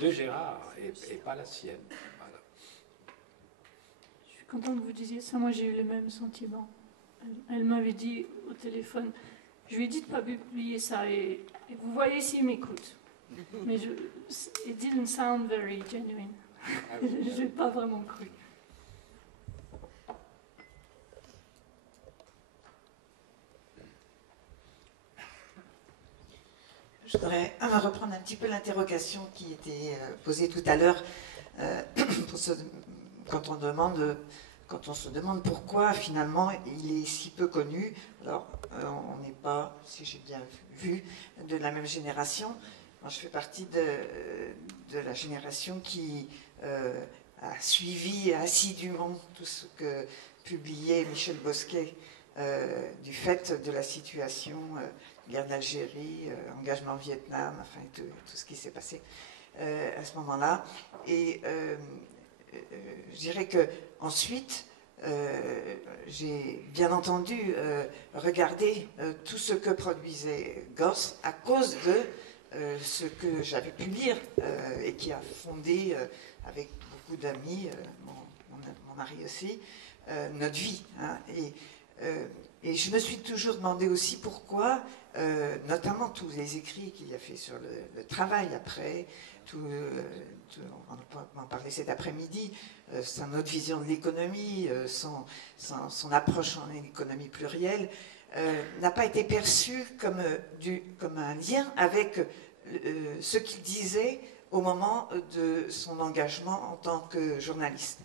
Gérard et pas la sienne. Voilà. Je suis contente que vous disiez ça. Moi, j'ai eu le même sentiment. Elle m'avait dit au téléphone, je lui ai dit de ne pas publier ça, et vous voyez s'il m'écoute. Mais it didn't sound very genuine. Je n'ai pas vraiment cru. Je voudrais reprendre un petit peu l'interrogation qui était posée tout à l'heure quand on se demande pourquoi finalement il est si peu connu. Alors on n'est pas, si j'ai bien vu, de la même génération. Moi, je fais partie de la génération qui a suivi assidûment tout ce que publiait Michel Bosquet du fait de la situation, guerre d'Algérie, engagement au Vietnam, enfin tout ce qui s'est passé à ce moment-là. Et je dirais que ensuite, j'ai bien entendu regardé tout ce que produisait Gortz à cause de ce que j'avais pu lire et qui a fondé avec beaucoup d'amis, mon mari aussi, notre vie. Hein. Et je me suis toujours demandé aussi pourquoi, notamment tous les écrits qu'il a fait sur le travail après, on va en parler cet après-midi, son autre vision de l'économie, son approche en économie plurielle, n'a pas été perçu comme un lien avec ce qu'il disait au moment de son engagement en tant que journaliste.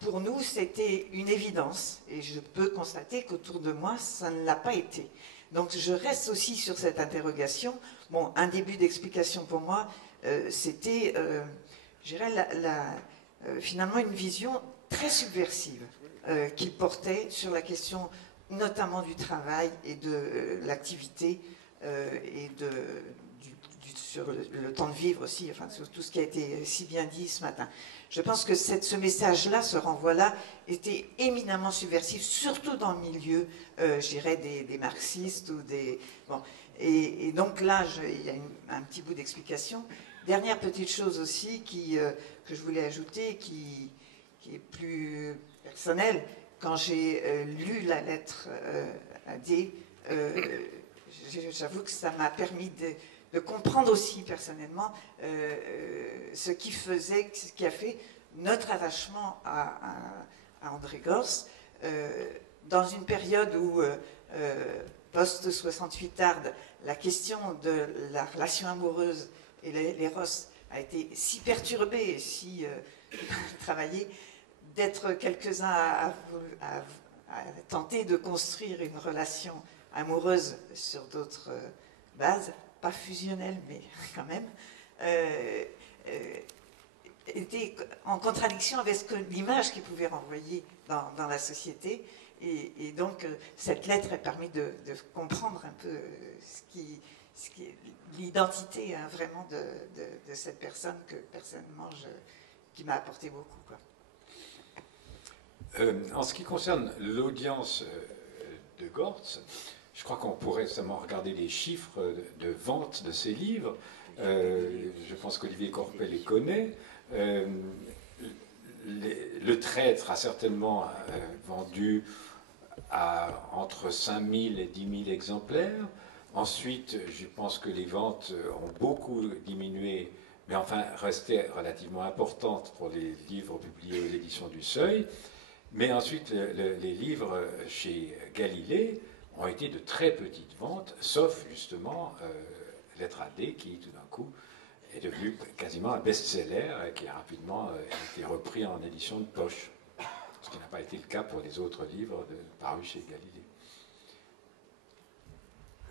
Pour nous, c'était une évidence, et je peux constater qu'autour de moi, ça ne l'a pas été. Donc je reste aussi sur cette interrogation. Bon, un début d'explication pour moi, c'était, je dirais, finalement une vision très subversive qu'il portait sur la question notamment du travail et de l'activité et sur le temps de vivre aussi, enfin sur tout ce qui a été si bien dit ce matin. Je pense que ce message-là, ce renvoi-là, était éminemment subversif, surtout dans le milieu, je dirais, des marxistes ou des... Bon. Et donc là, il y a un petit bout d'explication. Dernière petite chose aussi que je voulais ajouter, qui est plus personnelle. Quand j'ai lu la lettre à D, j'avoue que ça m'a permis de comprendre aussi personnellement ce qui a fait notre attachement à André Gortz dans une période où, post-68 Ardes, la question de la relation amoureuse et l'éros a été si perturbée et si travaillée, d'être quelques-uns à tenter de construire une relation amoureuse sur d'autres bases, pas fusionnelle, mais quand même, était en contradiction avec l'image qu'il pouvait renvoyer dans la société. Et donc, cette lettre a permis de comprendre un peu l'identité hein, vraiment de cette personne que, personnellement, qui m'a apporté beaucoup. Quoi. En ce qui concerne l'audience de Gortz, je crois qu'on pourrait seulement regarder les chiffres de vente de ses livres. Je pense qu'Olivier Corpet les connaît. Le Traître a certainement vendu à entre 5 000 et 10 000 exemplaires. Ensuite, je pense que les ventes ont beaucoup diminué, mais enfin restaient relativement importantes pour les livres publiés aux éditions du Seuil. Mais ensuite, les livres chez Galilée ont été de très petites ventes, sauf justement Lettre à D, qui tout d'un coup est devenu quasiment un best-seller qui a rapidement été repris en édition de poche, ce qui n'a pas été le cas pour les autres livres parus chez Galilée.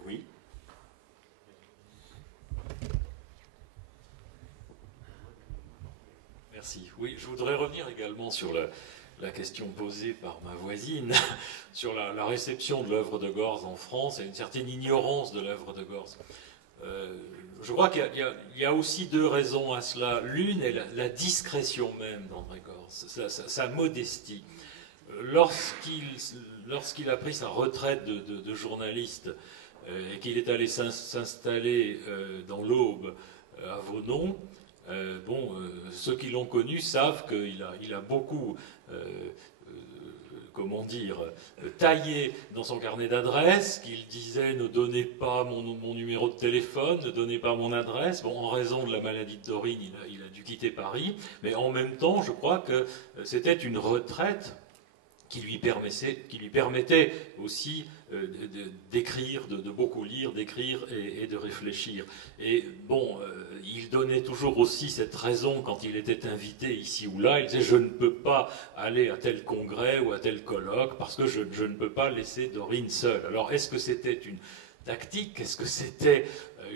Oui. Merci. Oui, je voudrais revenir également sur la question posée par ma voisine sur la réception de l'œuvre de Gorz en France et une certaine ignorance de l'œuvre de Gorz. Je crois qu'il y a aussi deux raisons à cela. L'une est la discrétion même d'André Gorz, sa modestie. Lorsqu'il a pris sa retraite de journaliste et qu'il est allé s'installer dans l'Aube à Vaudon, ceux qui l'ont connu savent qu'il a beaucoup, comment dire, taillé dans son carnet d'adresses, qu'il disait ne donnez pas mon numéro de téléphone, ne donnez pas mon adresse. Bon, en raison de la maladie de Dorine, il a dû quitter Paris, mais en même temps, je crois que c'était une retraite qui lui permettait aussi d'écrire, de beaucoup lire, d'écrire et de réfléchir. Et bon, il donnait toujours aussi cette raison quand il était invité ici ou là. Il disait « je ne peux pas aller à tel congrès ou à tel colloque parce que je ne peux pas laisser Dorine seule ». Alors, est-ce que c'était une tactique? Est-ce que c'était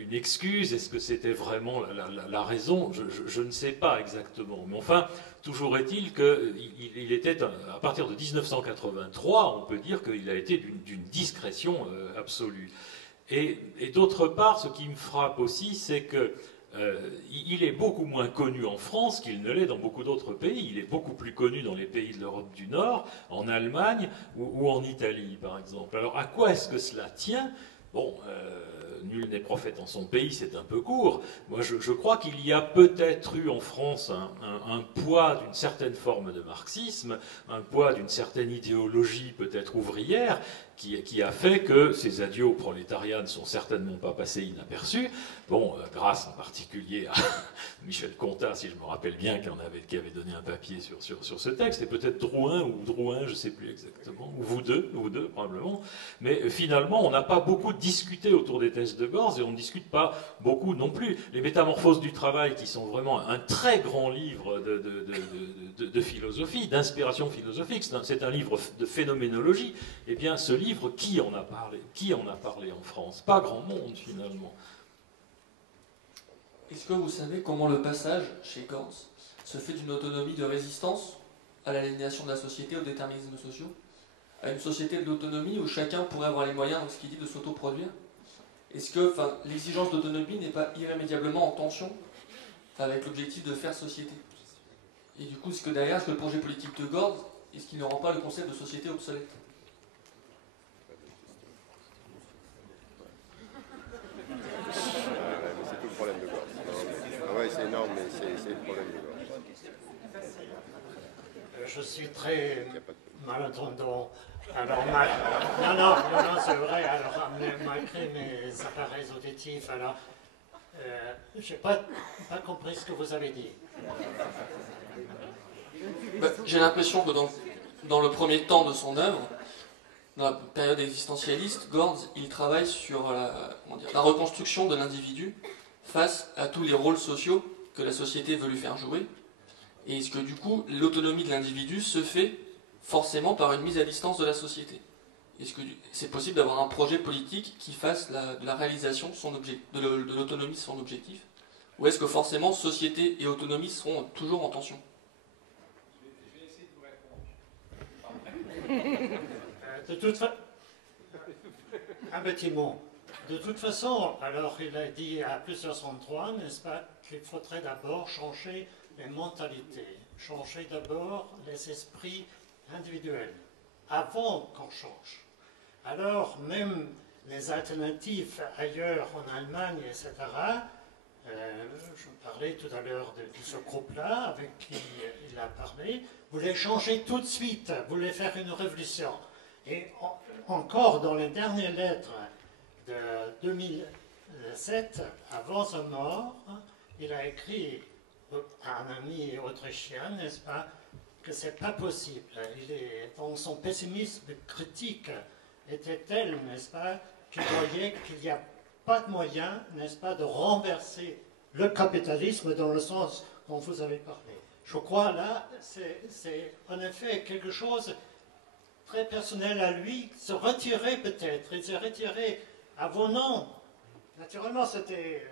une excuse? Est-ce que c'était vraiment la raison? Je ne sais pas exactement. Mais enfin, toujours est-il qu'il était, à partir de 1983, on peut dire qu'il a été d'une discrétion absolue. Et d'autre part, ce qui me frappe aussi, c'est que il est beaucoup moins connu en France qu'il ne l'est dans beaucoup d'autres pays. Il est beaucoup plus connu dans les pays de l'Europe du Nord, en Allemagne ou en Italie, par exemple. Alors, à quoi est-ce que cela tient? Bon, nul n'est prophète en son pays, c'est un peu court. Moi, je crois qu'il y a peut-être eu en France un poids d'une certaine forme de marxisme, un poids d'une certaine idéologie peut-être ouvrière, qui a fait que ces adieux au prolétariat ne sont certainement pas passés inaperçus. Bon, grâce en particulier à Michel Contat, si je me rappelle bien, qui avait donné un papier sur ce texte, et peut-être Drouin, je ne sais plus exactement, ou vous deux probablement. Mais finalement, on n'a pas beaucoup discuté autour des thèses de Gorz, et on ne discute pas beaucoup non plus. Les Métamorphoses du travail, qui sont vraiment un très grand livre de philosophie, d'inspiration philosophique, c'est un livre de phénoménologie, eh bien ce livre, qui en a parlé en France? Pas grand monde finalement. Est-ce que vous savez comment le passage chez Gorz se fait d'une autonomie de résistance à l'aliénation de la société, aux déterminismes sociaux, à une société de l'autonomie où chacun pourrait avoir les moyens, dans ce qu'il dit, de s'autoproduire? Est-ce que l'exigence d'autonomie n'est pas irrémédiablement en tension avec l'objectif de faire société? Et du coup, est-ce que derrière, le projet politique de Gorz, est-ce qu'il ne rend pas le concept de société obsolète? C'est tout le problème de Gorz. Ah ouais, c'est énorme, mais c'est le problème de Gorz. Je suis très malentendant. Alors, non, c'est vrai. Alors, malgré mes appareils auditifs, alors, je n'ai pas compris ce que vous avez dit. J'ai l'impression que dans le premier temps de son œuvre, dans la période existentialiste, Gorz, il travaille sur la reconstruction de l'individu face à tous les rôles sociaux que la société veut lui faire jouer. Et est-ce que du coup, l'autonomie de l'individu se fait forcément par une mise à distance de la société? Est-ce que c'est possible d'avoir un projet politique qui fasse de la réalisation de l'autonomie son objectif? Ou est-ce que forcément société et autonomie seront toujours en tension? Je vais essayer de vous répondre. Un petit mot. De toute façon, alors il a dit à plusieurs endroits, n'est-ce pas, qu'il faudrait d'abord changer les mentalités, changer d'abord les esprits individuels, avant qu'on change. Alors, même les alternatives ailleurs, en Allemagne, etc., Je parlais tout à l'heure de ce groupe-là avec qui il a parlé, voulait changer tout de suite, voulait faire une révolution. Et encore dans les dernières lettres de 2007, avant sa mort, il a écrit à un ami autrichien, n'est-ce pas, que c'est pas possible. Donc son pessimisme critique était tel, n'est-ce pas, qu'il voyait qu'il n'y a pas de moyen, n'est-ce pas, de renverser le capitalisme dans le sens dont vous avez parlé. Je crois là, c'est en effet quelque chose très personnel à lui, se retirer peut-être, il s'est retiré à vos noms. Naturellement, c'était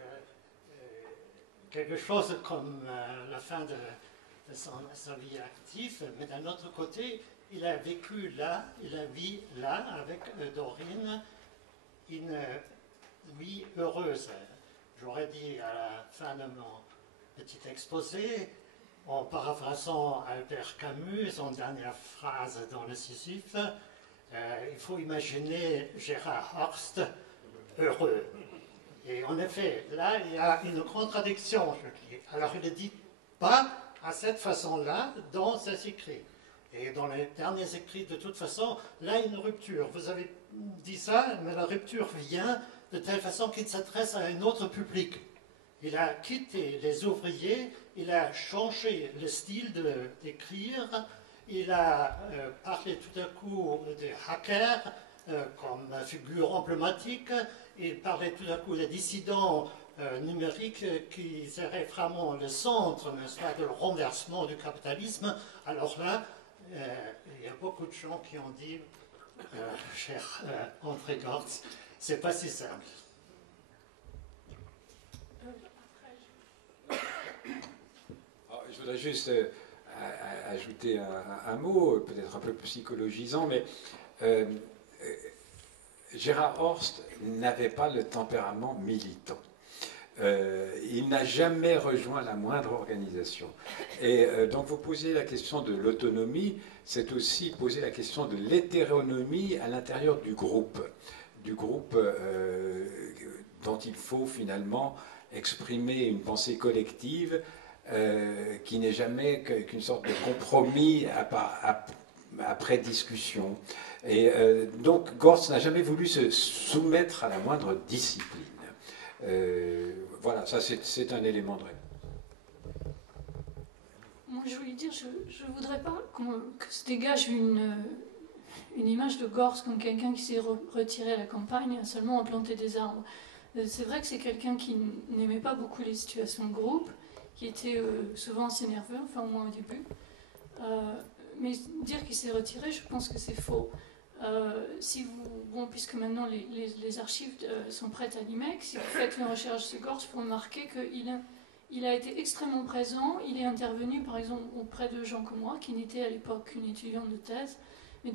quelque chose comme la fin de sa vie active, mais d'un autre côté, il a vécu là, il a vécu là avec Dorine une vie heureuse. J'aurais dit à la fin de mon petit exposé, en paraphrasant Albert Camus, son dernière phrase dans le Sisyphe, il faut imaginer Gérard Horst heureux. Et en effet, là, il y a une contradiction, je dis. Alors, il ne dit pas à cette façon-là dans ses écrits. Et dans les derniers écrits, de toute façon, là, il y a une rupture. Vous avez dit ça, mais la rupture vient de telle façon qu'il s'adresse à un autre public. Il a quitté les ouvriers, il a changé le style d'écrire, il a parlé tout à coup des hackers comme figure emblématique, il parlait tout à coup des dissidents numériques qui seraient vraiment le centre, n'est-ce pas, de le renversement du capitalisme. Alors là, il y a beaucoup de gens qui ont dit, cher André Gortz, c'est pas si simple. Je voudrais juste ajouter un mot, peut-être un peu psychologisant, mais Gérard Horst n'avait pas le tempérament militant. Il n'a jamais rejoint la moindre organisation. Et donc vous posez la question de l'autonomie, c'est aussi poser la question de l'hétéronomie à l'intérieur du groupe dont il faut finalement exprimer une pensée collective qui n'est jamais qu'une sorte de compromis après discussion. Et donc Gortz n'a jamais voulu se soumettre à la moindre discipline. Voilà, ça c'est un élément de réponse. Moi je voulais dire, je ne voudrais pas que se dégage une image de Gortz comme quelqu'un qui s'est retiré à la campagne et a seulement implanté des arbres. C'est vrai que c'est quelqu'un qui n'aimait pas beaucoup les situations de groupe, qui était souvent assez nerveux, enfin au moins au début. Mais dire qu'il s'est retiré, je pense que c'est faux. Puisque maintenant les archives sont prêtes à l'IMEC, si vous faites une recherche sur Gortz, vous remarquez qu'il a été extrêmement présent. Il est intervenu, par exemple, auprès de gens comme moi, qui n'était à l'époque qu'une étudiante de thèse, mais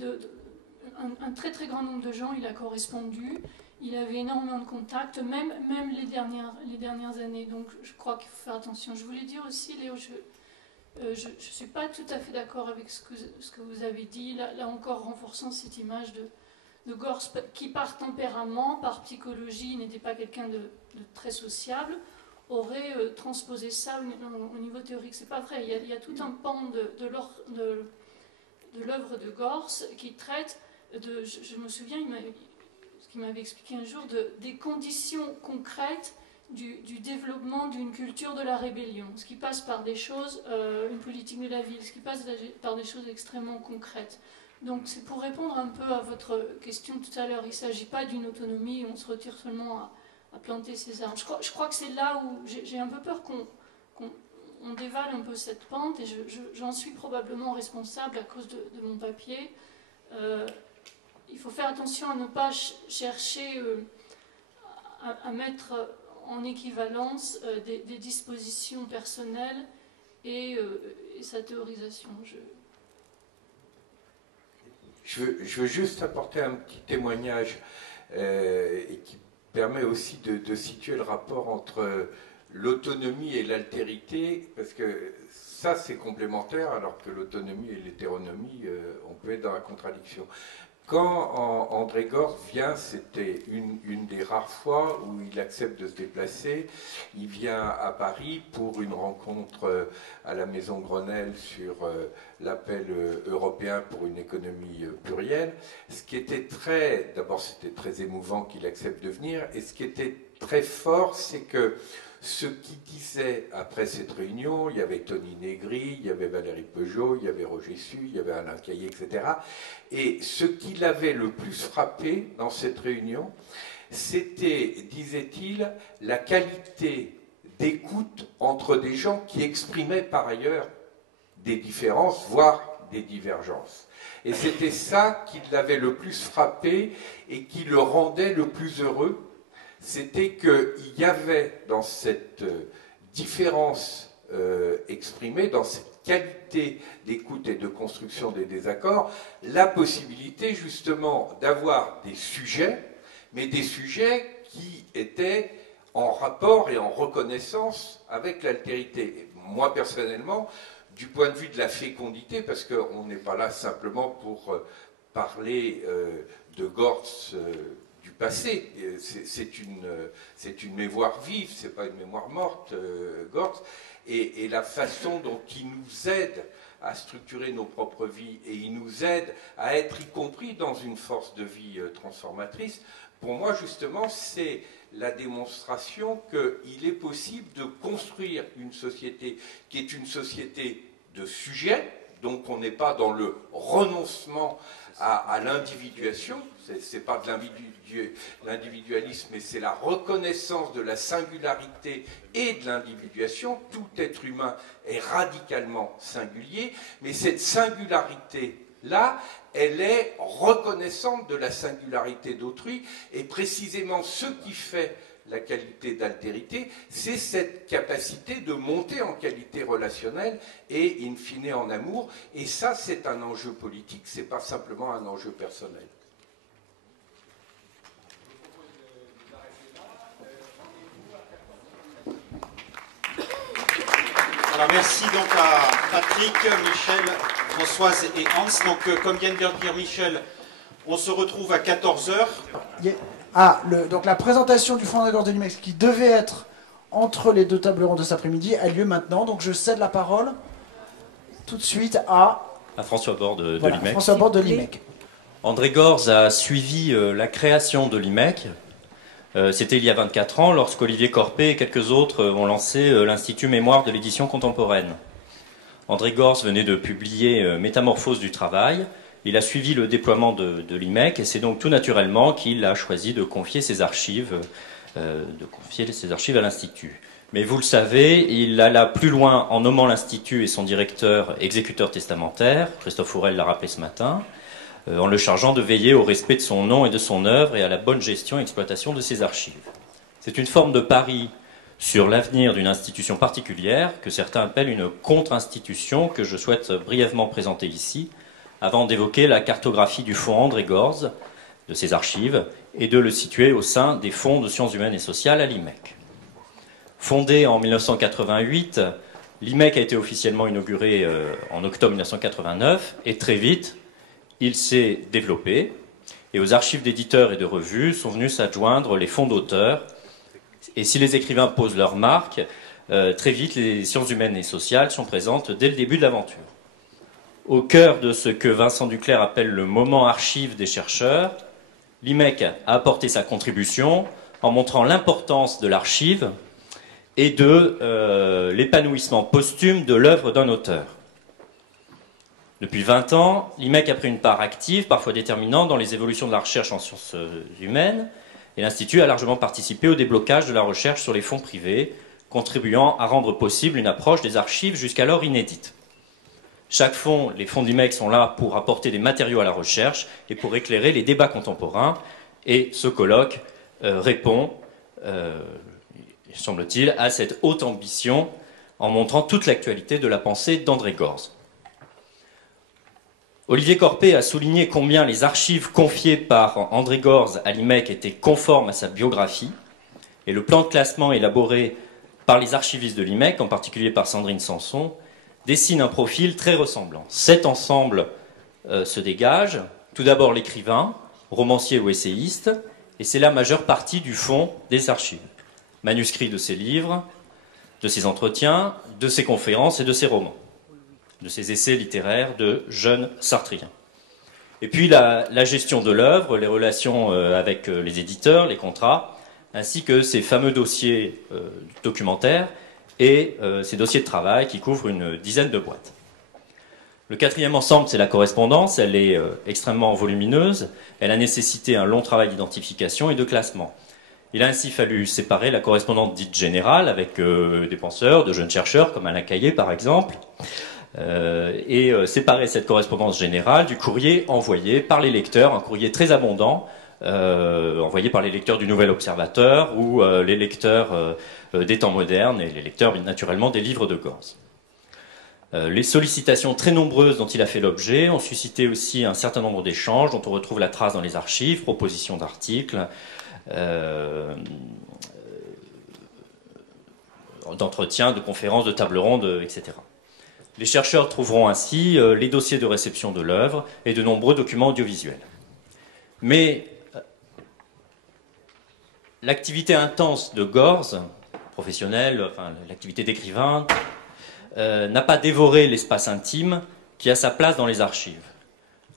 un très très grand nombre de gens, il a correspondu. Il avait énormément de contacts, même les dernières années. Donc je crois qu'il faut faire attention. Je voulais dire aussi, Léo, je ne suis pas tout à fait d'accord avec ce que vous avez dit, là encore renforçant cette image de Gortz qui par tempérament, par psychologie, n'était pas quelqu'un de très sociable, aurait transposé ça au niveau théorique. C'est pas vrai. Il y a tout un pan de l'œuvre de Gortz qui traite de... Je me souviens, ce qu'il m'avait expliqué un jour, des conditions concrètes du développement d'une culture de la rébellion, ce qui passe par des choses, une politique de la ville, ce qui passe par des choses extrêmement concrètes. Donc c'est pour répondre un peu à votre question tout à l'heure, il ne s'agit pas d'une autonomie où on se retire seulement à planter ses arbres. Je crois que c'est là où j'ai un peu peur qu'on dévale un peu cette pente, et j'en suis probablement responsable à cause de mon papier. Il faut faire attention à ne pas chercher à mettre en équivalence des dispositions personnelles et sa théorisation. Je veux juste apporter un petit témoignage et qui permet aussi de situer le rapport entre l'autonomie et l'altérité, parce que ça c'est complémentaire, alors que l'autonomie et l'hétéronomie, on peut être dans la contradiction. Quand André Gorz vient, c'était une des rares fois où il accepte de se déplacer. Il vient à Paris pour une rencontre à la Maison Grenelle sur l'appel européen pour une économie plurielle. Ce qui était d'abord c'était très émouvant qu'il accepte de venir, et ce qui était très fort, c'est que ce qu'il disait après cette réunion, il y avait Tony Negri, il y avait Valérie Peugeot, il y avait Roger Su, il y avait Alain Caillé, etc. Et ce qui l'avait le plus frappé dans cette réunion, c'était, disait-il, la qualité d'écoute entre des gens qui exprimaient par ailleurs des différences, voire des divergences. Et c'était ça qui l'avait le plus frappé et qui le rendait le plus heureux. C'était qu'il y avait dans cette différence exprimée, dans cette qualité d'écoute et de construction des désaccords, la possibilité justement d'avoir des sujets, mais des sujets qui étaient en rapport et en reconnaissance avec l'altérité. Moi, personnellement, du point de vue de la fécondité, parce qu'on n'est pas là simplement pour parler de Gorz du passé, c'est une mémoire vive, c'est pas une mémoire morte, Gorz, et la façon dont il nous aide à structurer nos propres vies, et il nous aide à être y compris dans une force de vie transformatrice, pour moi justement c'est la démonstration qu'il est possible de construire une société qui est une société de sujets, donc on n'est pas dans le renoncement à l'individuation, c'est pas de l'individualisme, mais c'est la reconnaissance de la singularité et de l'individuation. Tout être humain est radicalement singulier, mais cette singularité-là, elle est reconnaissante de la singularité d'autrui, et précisément ce qui fait la qualité d'altérité, c'est cette capacité de monter en qualité relationnelle et in fine en amour, et ça c'est un enjeu politique, c'est pas simplement un enjeu personnel. Alors merci donc à Patrick, Michel, Françoise et Hans. Donc comme vient de le dire Michel, on se retrouve à 14h. Donc la présentation du Fonds André Gorz de l'IMEX, qui devait être entre les deux tables rondes de cet après-midi, a lieu maintenant. Donc je cède la parole tout de suite à François Borde de l'IMEC. François Borde de l'IMEC. André Gorz a suivi la création de l'IMEC. C'était il y a 24 ans, lorsqu'Olivier Corpé et quelques autres ont lancé l'Institut Mémoire de l'édition contemporaine. André Gorz venait de publier Métamorphose du travail. Il a suivi le déploiement de l'IMEC, et c'est donc tout naturellement qu'il a choisi de confier ses archives à l'Institut. Mais vous le savez, il alla plus loin en nommant l'Institut et son directeur exécuteur testamentaire, Christophe Fourel l'a rappelé ce matin, en le chargeant de veiller au respect de son nom et de son œuvre et à la bonne gestion et exploitation de ses archives. C'est une forme de pari sur l'avenir d'une institution particulière que certains appellent une contre-institution, que je souhaite brièvement présenter ici, avant d'évoquer la cartographie du fonds André Gorz, de ses archives, et de le situer au sein des fonds de sciences humaines et sociales à l'IMEC. Fondé en 1988, l'IMEC a été officiellement inauguré en octobre 1989, et très vite, il s'est développé, et aux archives d'éditeurs et de revues sont venus s'adjoindre les fonds d'auteurs. Et si les écrivains posent leur marque, très vite les sciences humaines et sociales sont présentes dès le début de l'aventure. Au cœur de ce que Vincent Duclerc appelle le moment archive des chercheurs, l'IMEC a apporté sa contribution en montrant l'importance de l'archive et de l'épanouissement posthume de l'œuvre d'un auteur. Depuis 20 ans, l'IMEC a pris une part active, parfois déterminante, dans les évolutions de la recherche en sciences humaines, et l'Institut a largement participé au déblocage de la recherche sur les fonds privés, contribuant à rendre possible une approche des archives jusqu'alors inédite. Chaque fonds, les fonds d'IMEC sont là pour apporter des matériaux à la recherche et pour éclairer les débats contemporains, et ce colloque répond, semble-t-il, à cette haute ambition en montrant toute l'actualité de la pensée d'André Gorz. Olivier Corpé a souligné combien les archives confiées par André Gorz à l'IMEC étaient conformes à sa biographie, et le plan de classement élaboré par les archivistes de l'IMEC, en particulier par Sandrine Sanson, dessine un profil très ressemblant. 7 ensembles se dégagent, Tout d'abord l'écrivain, romancier ou essayiste, et c'est la majeure partie du fond des archives. Manuscrits de ses livres, de ses entretiens, de ses conférences et de ses romans, de ses essais littéraires de jeunes sartriens. Et puis la gestion de l'œuvre, les relations avec les éditeurs, les contrats, ainsi que ces fameux dossiers documentaires et ces dossiers de travail qui couvrent une dizaine de boîtes. Le quatrième ensemble, c'est la correspondance. Elle est extrêmement volumineuse. Elle a nécessité un long travail d'identification et de classement. Il a ainsi fallu séparer la correspondance dite générale avec des penseurs, de jeunes chercheurs, comme Alain Caillé par exemple, et séparer cette correspondance générale du courrier envoyé par les lecteurs, un courrier très abondant, envoyé par les lecteurs du Nouvel Observateur ou les lecteurs des temps modernes et les lecteurs naturellement des livres de Gorz. Les sollicitations très nombreuses dont il a fait l'objet ont suscité aussi un certain nombre d'échanges dont on retrouve la trace dans les archives, propositions d'articles, d'entretiens, de conférences, de tables rondes, etc. Les chercheurs trouveront ainsi les dossiers de réception de l'œuvre et de nombreux documents audiovisuels. Mais l'activité intense de Gorz, professionnelle, enfin, l'activité d'écrivain, n'a pas dévoré l'espace intime qui a sa place dans les archives.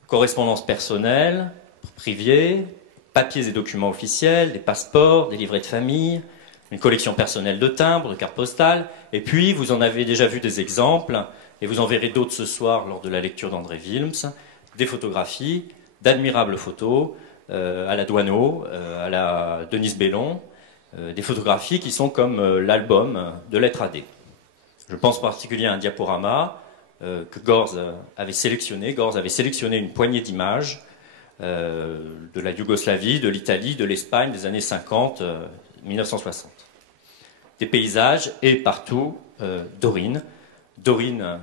Correspondance personnelle, privée, papiers et documents officiels, des passeports, des livrets de famille, une collection personnelle de timbres, de cartes postales, et puis vous en avez déjà vu des exemples, et vous en verrez d'autres ce soir lors de la lecture d'André Wilms, des photographies, d'admirables photos, à la Douaneau, à la Denise Bellon, des photographies qui sont comme l'album de Lettres AD. Je pense en particulier à un diaporama que Gorz avait sélectionné. Gorz avait sélectionné une poignée d'images de la Yougoslavie, de l'Italie, de l'Espagne des années 50, 1960. Des paysages et partout Dorine. Dorine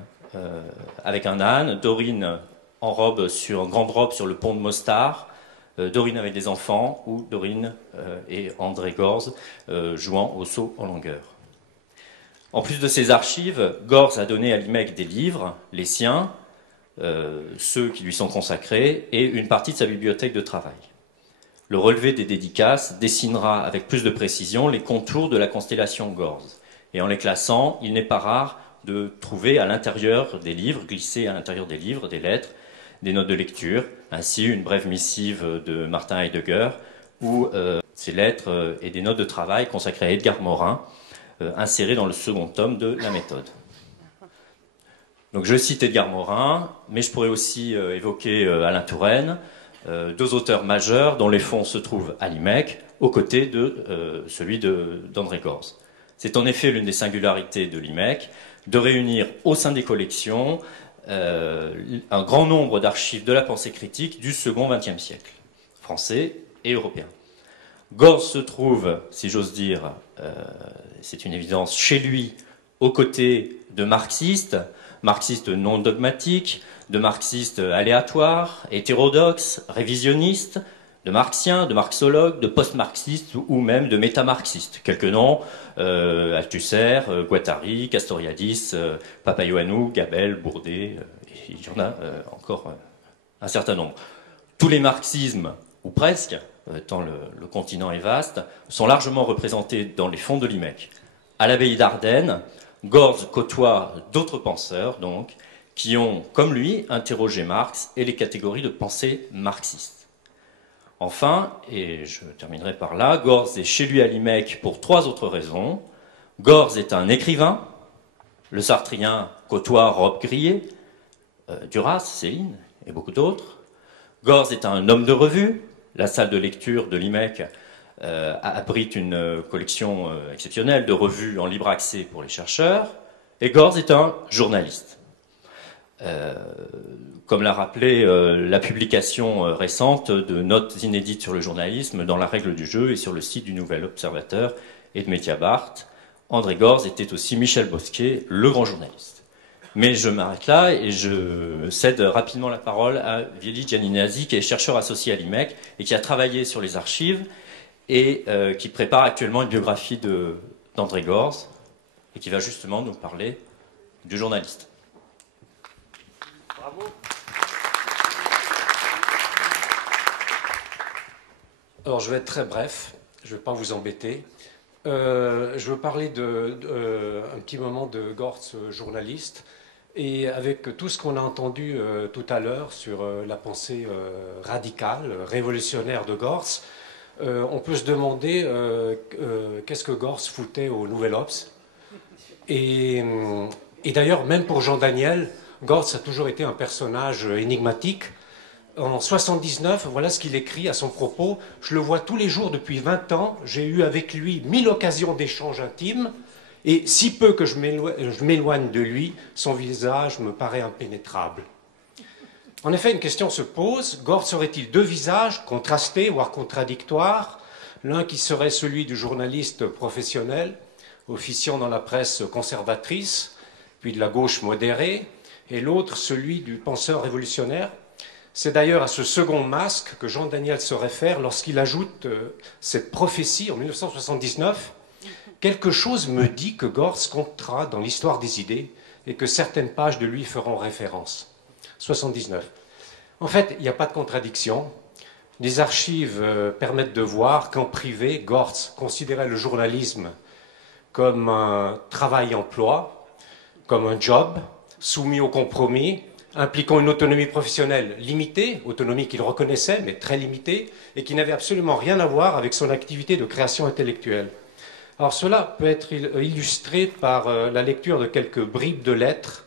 avec un âne, Dorine en grande robe sur le pont de Mostar, Dorine avec des enfants ou Dorine et André Gorz jouant au saut en longueur. En plus de ces archives, Gorz a donné à l'IMEC des livres, les siens, ceux qui lui sont consacrés, et une partie de sa bibliothèque de travail. Le relevé des dédicaces dessinera avec plus de précision les contours de la constellation Gorz. Et en les classant, il n'est pas rare de trouver à l'intérieur des livres, glissés à l'intérieur des livres, des lettres, des notes de lecture, ainsi une brève missive de Martin Heidegger, ou ces lettres et des notes de travail consacrées à Edgar Morin, insérées dans le second tome de La Méthode. Donc je cite Edgar Morin, mais je pourrais aussi évoquer Alain Touraine, deux auteurs majeurs dont les fonds se trouvent à l'IMEC, aux côtés de celui d'André Gorz. C'est en effet l'une des singularités de l'IMEC de réunir au sein des collections un grand nombre d'archives de la pensée critique du second XXe siècle, français et européen. Gorz se trouve, si j'ose dire, c'est une évidence, chez lui, aux côtés de marxistes non dogmatiques, de marxistes aléatoires, hétérodoxes, révisionnistes, de marxiens, de marxologues, de post-marxistes ou même de métamarxistes. Quelques noms, Althusser, Guattari, Castoriadis, Papaioannou, Gabel, Bourdet, il y en a encore un certain nombre. Tous les marxismes, ou presque, tant le continent est vaste, sont largement représentés dans les fonds de l'IMEC. À l'abbaye d'Ardenne, Gorz côtoie d'autres penseurs, donc, qui ont, comme lui, interrogé Marx et les catégories de pensée marxistes. Enfin, et je terminerai par là, Gorz est chez lui à l'IMEC pour 3 autres raisons. Gorz est un écrivain, le sartrien côtoie Rob Grillet, Duras, Céline et beaucoup d'autres. Gorz est un homme de revue, la salle de lecture de l'IMEC abrite une collection exceptionnelle de revues en libre accès pour les chercheurs, et Gorz est un journaliste. Comme l'a rappelé la publication récente de notes inédites sur le journalisme dans la règle du jeu et sur le site du Nouvel Observateur et de Mediapart, André Gorz était aussi Michel Bosquet, le grand journaliste. Mais je m'arrête là et je cède rapidement la parole à Vieli Gianninazzi, qui est chercheur associé à l'IMEC et qui a travaillé sur les archives et qui prépare actuellement une biographie d'André Gorz et qui va justement nous parler du journaliste. Bravo. Alors, je vais être très bref, je ne vais pas vous embêter. Je veux parler un petit moment de Gortz, journaliste, et avec tout ce qu'on a entendu tout à l'heure sur la pensée radicale, révolutionnaire de Gortz, on peut se demander qu'est-ce que Gortz foutait au Nouvel Obs. Et d'ailleurs, même pour Jean Daniel, Gortz a toujours été un personnage énigmatique. En 1979, voilà ce qu'il écrit à son propos. « Je le vois tous les jours depuis 20 ans. J'ai eu avec lui 1000 occasions d'échanges intimes. Et si peu que je m'éloigne de lui, son visage me paraît impénétrable. » En effet, une question se pose. Gortz aurait-il deux visages, contrastés, voire contradictoires? L'un qui serait celui du journaliste professionnel, officiant dans la presse conservatrice, puis de la gauche modérée, et l'autre celui du penseur révolutionnaire. C'est d'ailleurs à ce second masque que Jean Daniel se réfère lorsqu'il ajoute cette prophétie en 1979. « Quelque chose me dit que Gortz comptera dans l'histoire des idées et que certaines pages de lui feront référence. » 79. En fait, il n'y a pas de contradiction. Les archives permettent de voir qu'en privé, Gortz considérait le journalisme comme un travail-emploi, comme un job, soumis au compromis, impliquant une autonomie professionnelle limitée, autonomie qu'il reconnaissait, mais très limitée, et qui n'avait absolument rien à voir avec son activité de création intellectuelle. Alors cela peut être illustré par la lecture de quelques bribes de lettres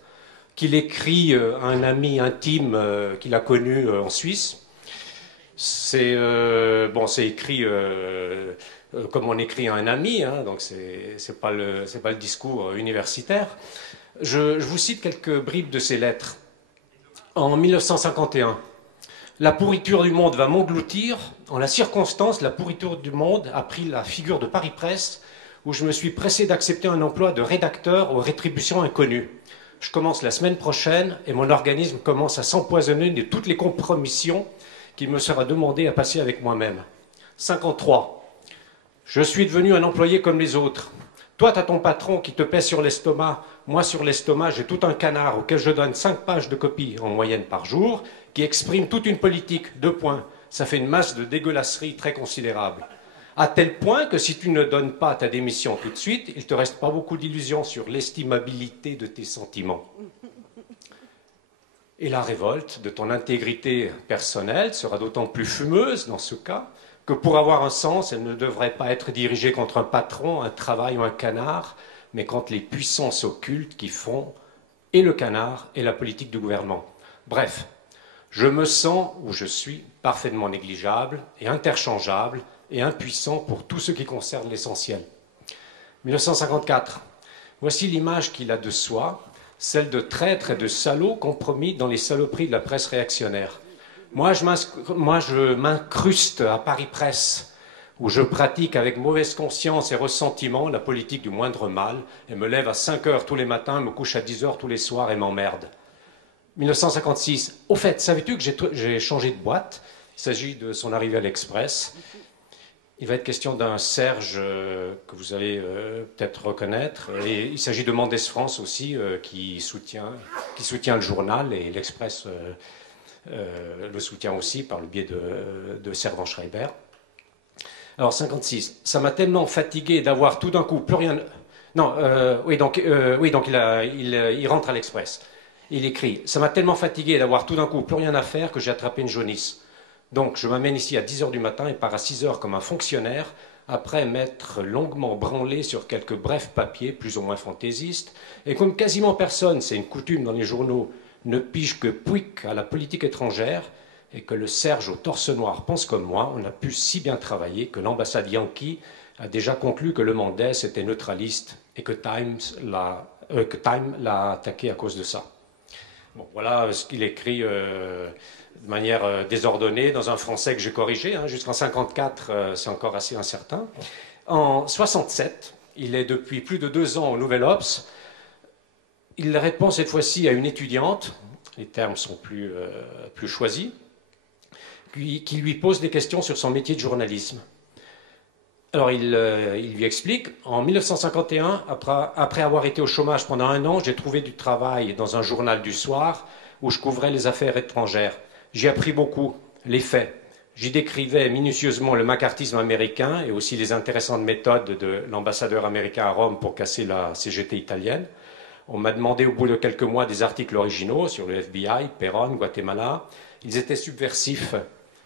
qu'il écrit à un ami intime qu'il a connu en Suisse. C'est écrit comme on écrit à un ami, hein, donc c'est pas le discours universitaire. Je vous cite quelques bribes de ces lettres. En 1951, la pourriture du monde va m'engloutir. En la circonstance, la pourriture du monde a pris la figure de Paris Presse, où je me suis pressé d'accepter un emploi de rédacteur aux rétributions inconnues. Je commence la semaine prochaine et mon organisme commence à s'empoisonner de toutes les compromissions qu'il me sera demandé à passer avec moi-même. 53. Je suis devenu un employé comme les autres. Toi, tu as ton patron qui te pèse sur l'estomac. Moi, sur l'estomac, j'ai tout un canard auquel je donne 5 pages de copie en moyenne par jour, qui exprime toute une politique. 2 points. Ça fait une masse de dégueulasserie très considérable. À tel point que si tu ne donnes pas ta démission tout de suite, il ne te reste pas beaucoup d'illusions sur l'estimabilité de tes sentiments. Et la révolte de ton intégrité personnelle sera d'autant plus fumeuse dans ce cas que pour avoir un sens, elle ne devrait pas être dirigée contre un patron, un travail ou un canard, mais contre les puissances occultes qui font et le canard et la politique du gouvernement. Bref, je me sens ou je suis parfaitement négligeable et interchangeable et impuissant pour tout ce qui concerne l'essentiel. 1954. Voici l'image qu'il a de soi, celle de traître et de salaud compromis dans les saloperies de la presse réactionnaire. Moi, je m'incruste à Paris Presse, où je pratique avec mauvaise conscience et ressentiment la politique du moindre mal, et me lève à 5 heures tous les matins, me couche à 10 heures tous les soirs et m'emmerde. 1956. Au fait, savais-tu que j'ai changé de boîte? Il s'agit de son arrivée à l'Express. Il va être question d'un Serge que vous allez peut-être reconnaître. Et il s'agit de Mendès France aussi, qui soutient le journal, et l'Express le soutient aussi par le biais de Servan-Schreiber. Alors, 56. Ça m'a tellement fatigué d'avoir tout d'un coup plus rien... Non, donc il rentre à l'Express. Il écrit « Ça m'a tellement fatigué d'avoir tout d'un coup plus rien à faire que j'ai attrapé une jaunisse. Donc, je m'amène ici à 10 heures du matin et pars à 6 heures comme un fonctionnaire, après m'être longuement branlé sur quelques brefs papiers, plus ou moins fantaisistes, et comme quasiment personne, c'est une coutume dans les journaux, ne pige que pouic à la politique étrangère, et que le Serge au torse noir pense comme moi, on a pu si bien travailler que l'ambassade Yankee a déjà conclu que le Mendès était neutraliste et que Time l'a attaqué à cause de ça. » Bon, voilà ce qu'il écrit de manière désordonnée dans un français que j'ai corrigé. Jusqu'en 54, c'est encore assez incertain. En 67, il est depuis plus de 2 ans au Nouvel Obs. Il répond cette fois-ci à une étudiante, les termes sont plus choisis, qui lui pose des questions sur son métier de journalisme. Alors il lui explique, en 1951, après avoir été au chômage pendant 1 an, j'ai trouvé du travail dans un journal du soir où je couvrais les affaires étrangères. J'ai appris beaucoup, les faits, J'y décrivais minutieusement le macartisme américain et aussi les intéressantes méthodes de l'ambassadeur américain à Rome pour casser la CGT italienne. On m'a demandé au bout de quelques mois des articles originaux sur le FBI, Perón, Guatemala. Ils étaient subversifs,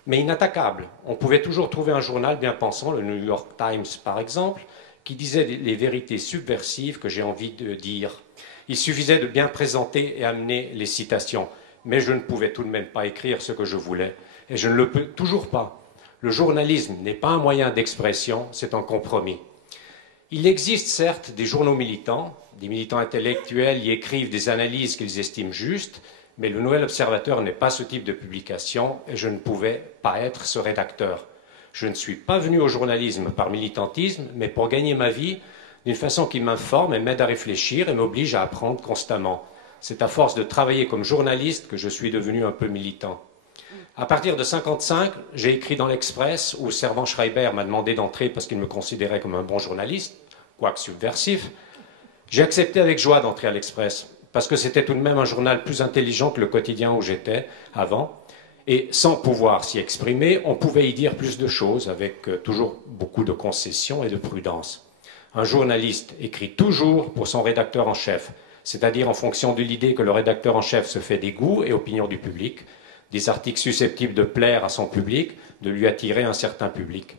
mais inattaquables. On pouvait toujours trouver un journal bien pensant, le New York Times par exemple, qui disait les vérités subversives que j'ai envie de dire. Il suffisait de bien présenter et amener les citations. Mais je ne pouvais tout de même pas écrire ce que je voulais. Et je ne le peux toujours pas. Le journalisme n'est pas un moyen d'expression, c'est un compromis. Il existe certes des journaux militants, des militants intellectuels y écrivent des analyses qu'ils estiment justes, mais le Nouvel Observateur n'est pas ce type de publication et je ne pouvais pas être ce rédacteur. Je ne suis pas venu au journalisme par militantisme, mais pour gagner ma vie d'une façon qui m'informe et m'aide à réfléchir et m'oblige à apprendre constamment. C'est à force de travailler comme journaliste que je suis devenu un peu militant. À partir de 1955, j'ai écrit dans l'Express où Servan Schreiber m'a demandé d'entrer parce qu'il me considérait comme un bon journaliste, quoique subversif. J'ai accepté avec joie d'entrer à l'Express parce que c'était tout de même un journal plus intelligent que le quotidien où j'étais avant. Et sans pouvoir s'y exprimer, on pouvait y dire plus de choses avec toujours beaucoup de concessions et de prudence. Un journaliste écrit toujours pour son rédacteur en chef, c'est-à-dire en fonction de l'idée que le rédacteur en chef se fait des goûts et opinions du public, des articles susceptibles de plaire à son public, de lui attirer un certain public.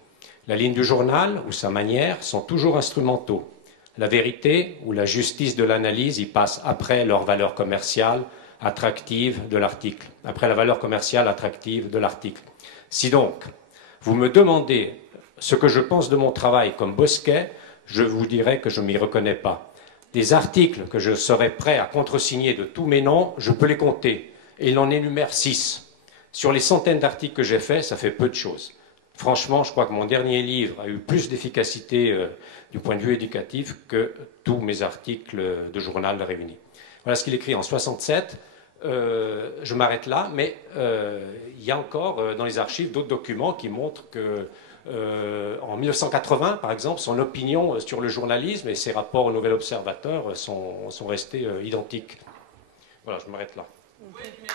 La ligne du journal ou sa manière sont toujours instrumentaux. La vérité ou la justice de l'analyse y passe après leur valeur commerciale attractive de l'article, après la valeur commerciale attractive de l'article. Si donc vous me demandez ce que je pense de mon travail comme Bosquet, je vous dirai que je ne m'y reconnais pas. Des articles que je serais prêt à contresigner de tous mes noms, je peux les compter. Et il en énumère 6. Sur les centaines d'articles que j'ai faits, ça fait peu de choses. Franchement, je crois que mon dernier livre a eu plus d'efficacité du point de vue éducatif que tous mes articles de journal réunis. Voilà ce qu'il écrit en 1967. Je m'arrête là, mais il y a encore dans les archives d'autres documents qui montrent que en 1980, par exemple, son opinion sur le journalisme et ses rapports au Nouvel Observateur sont restés identiques. Voilà, je m'arrête là. Oui, mais...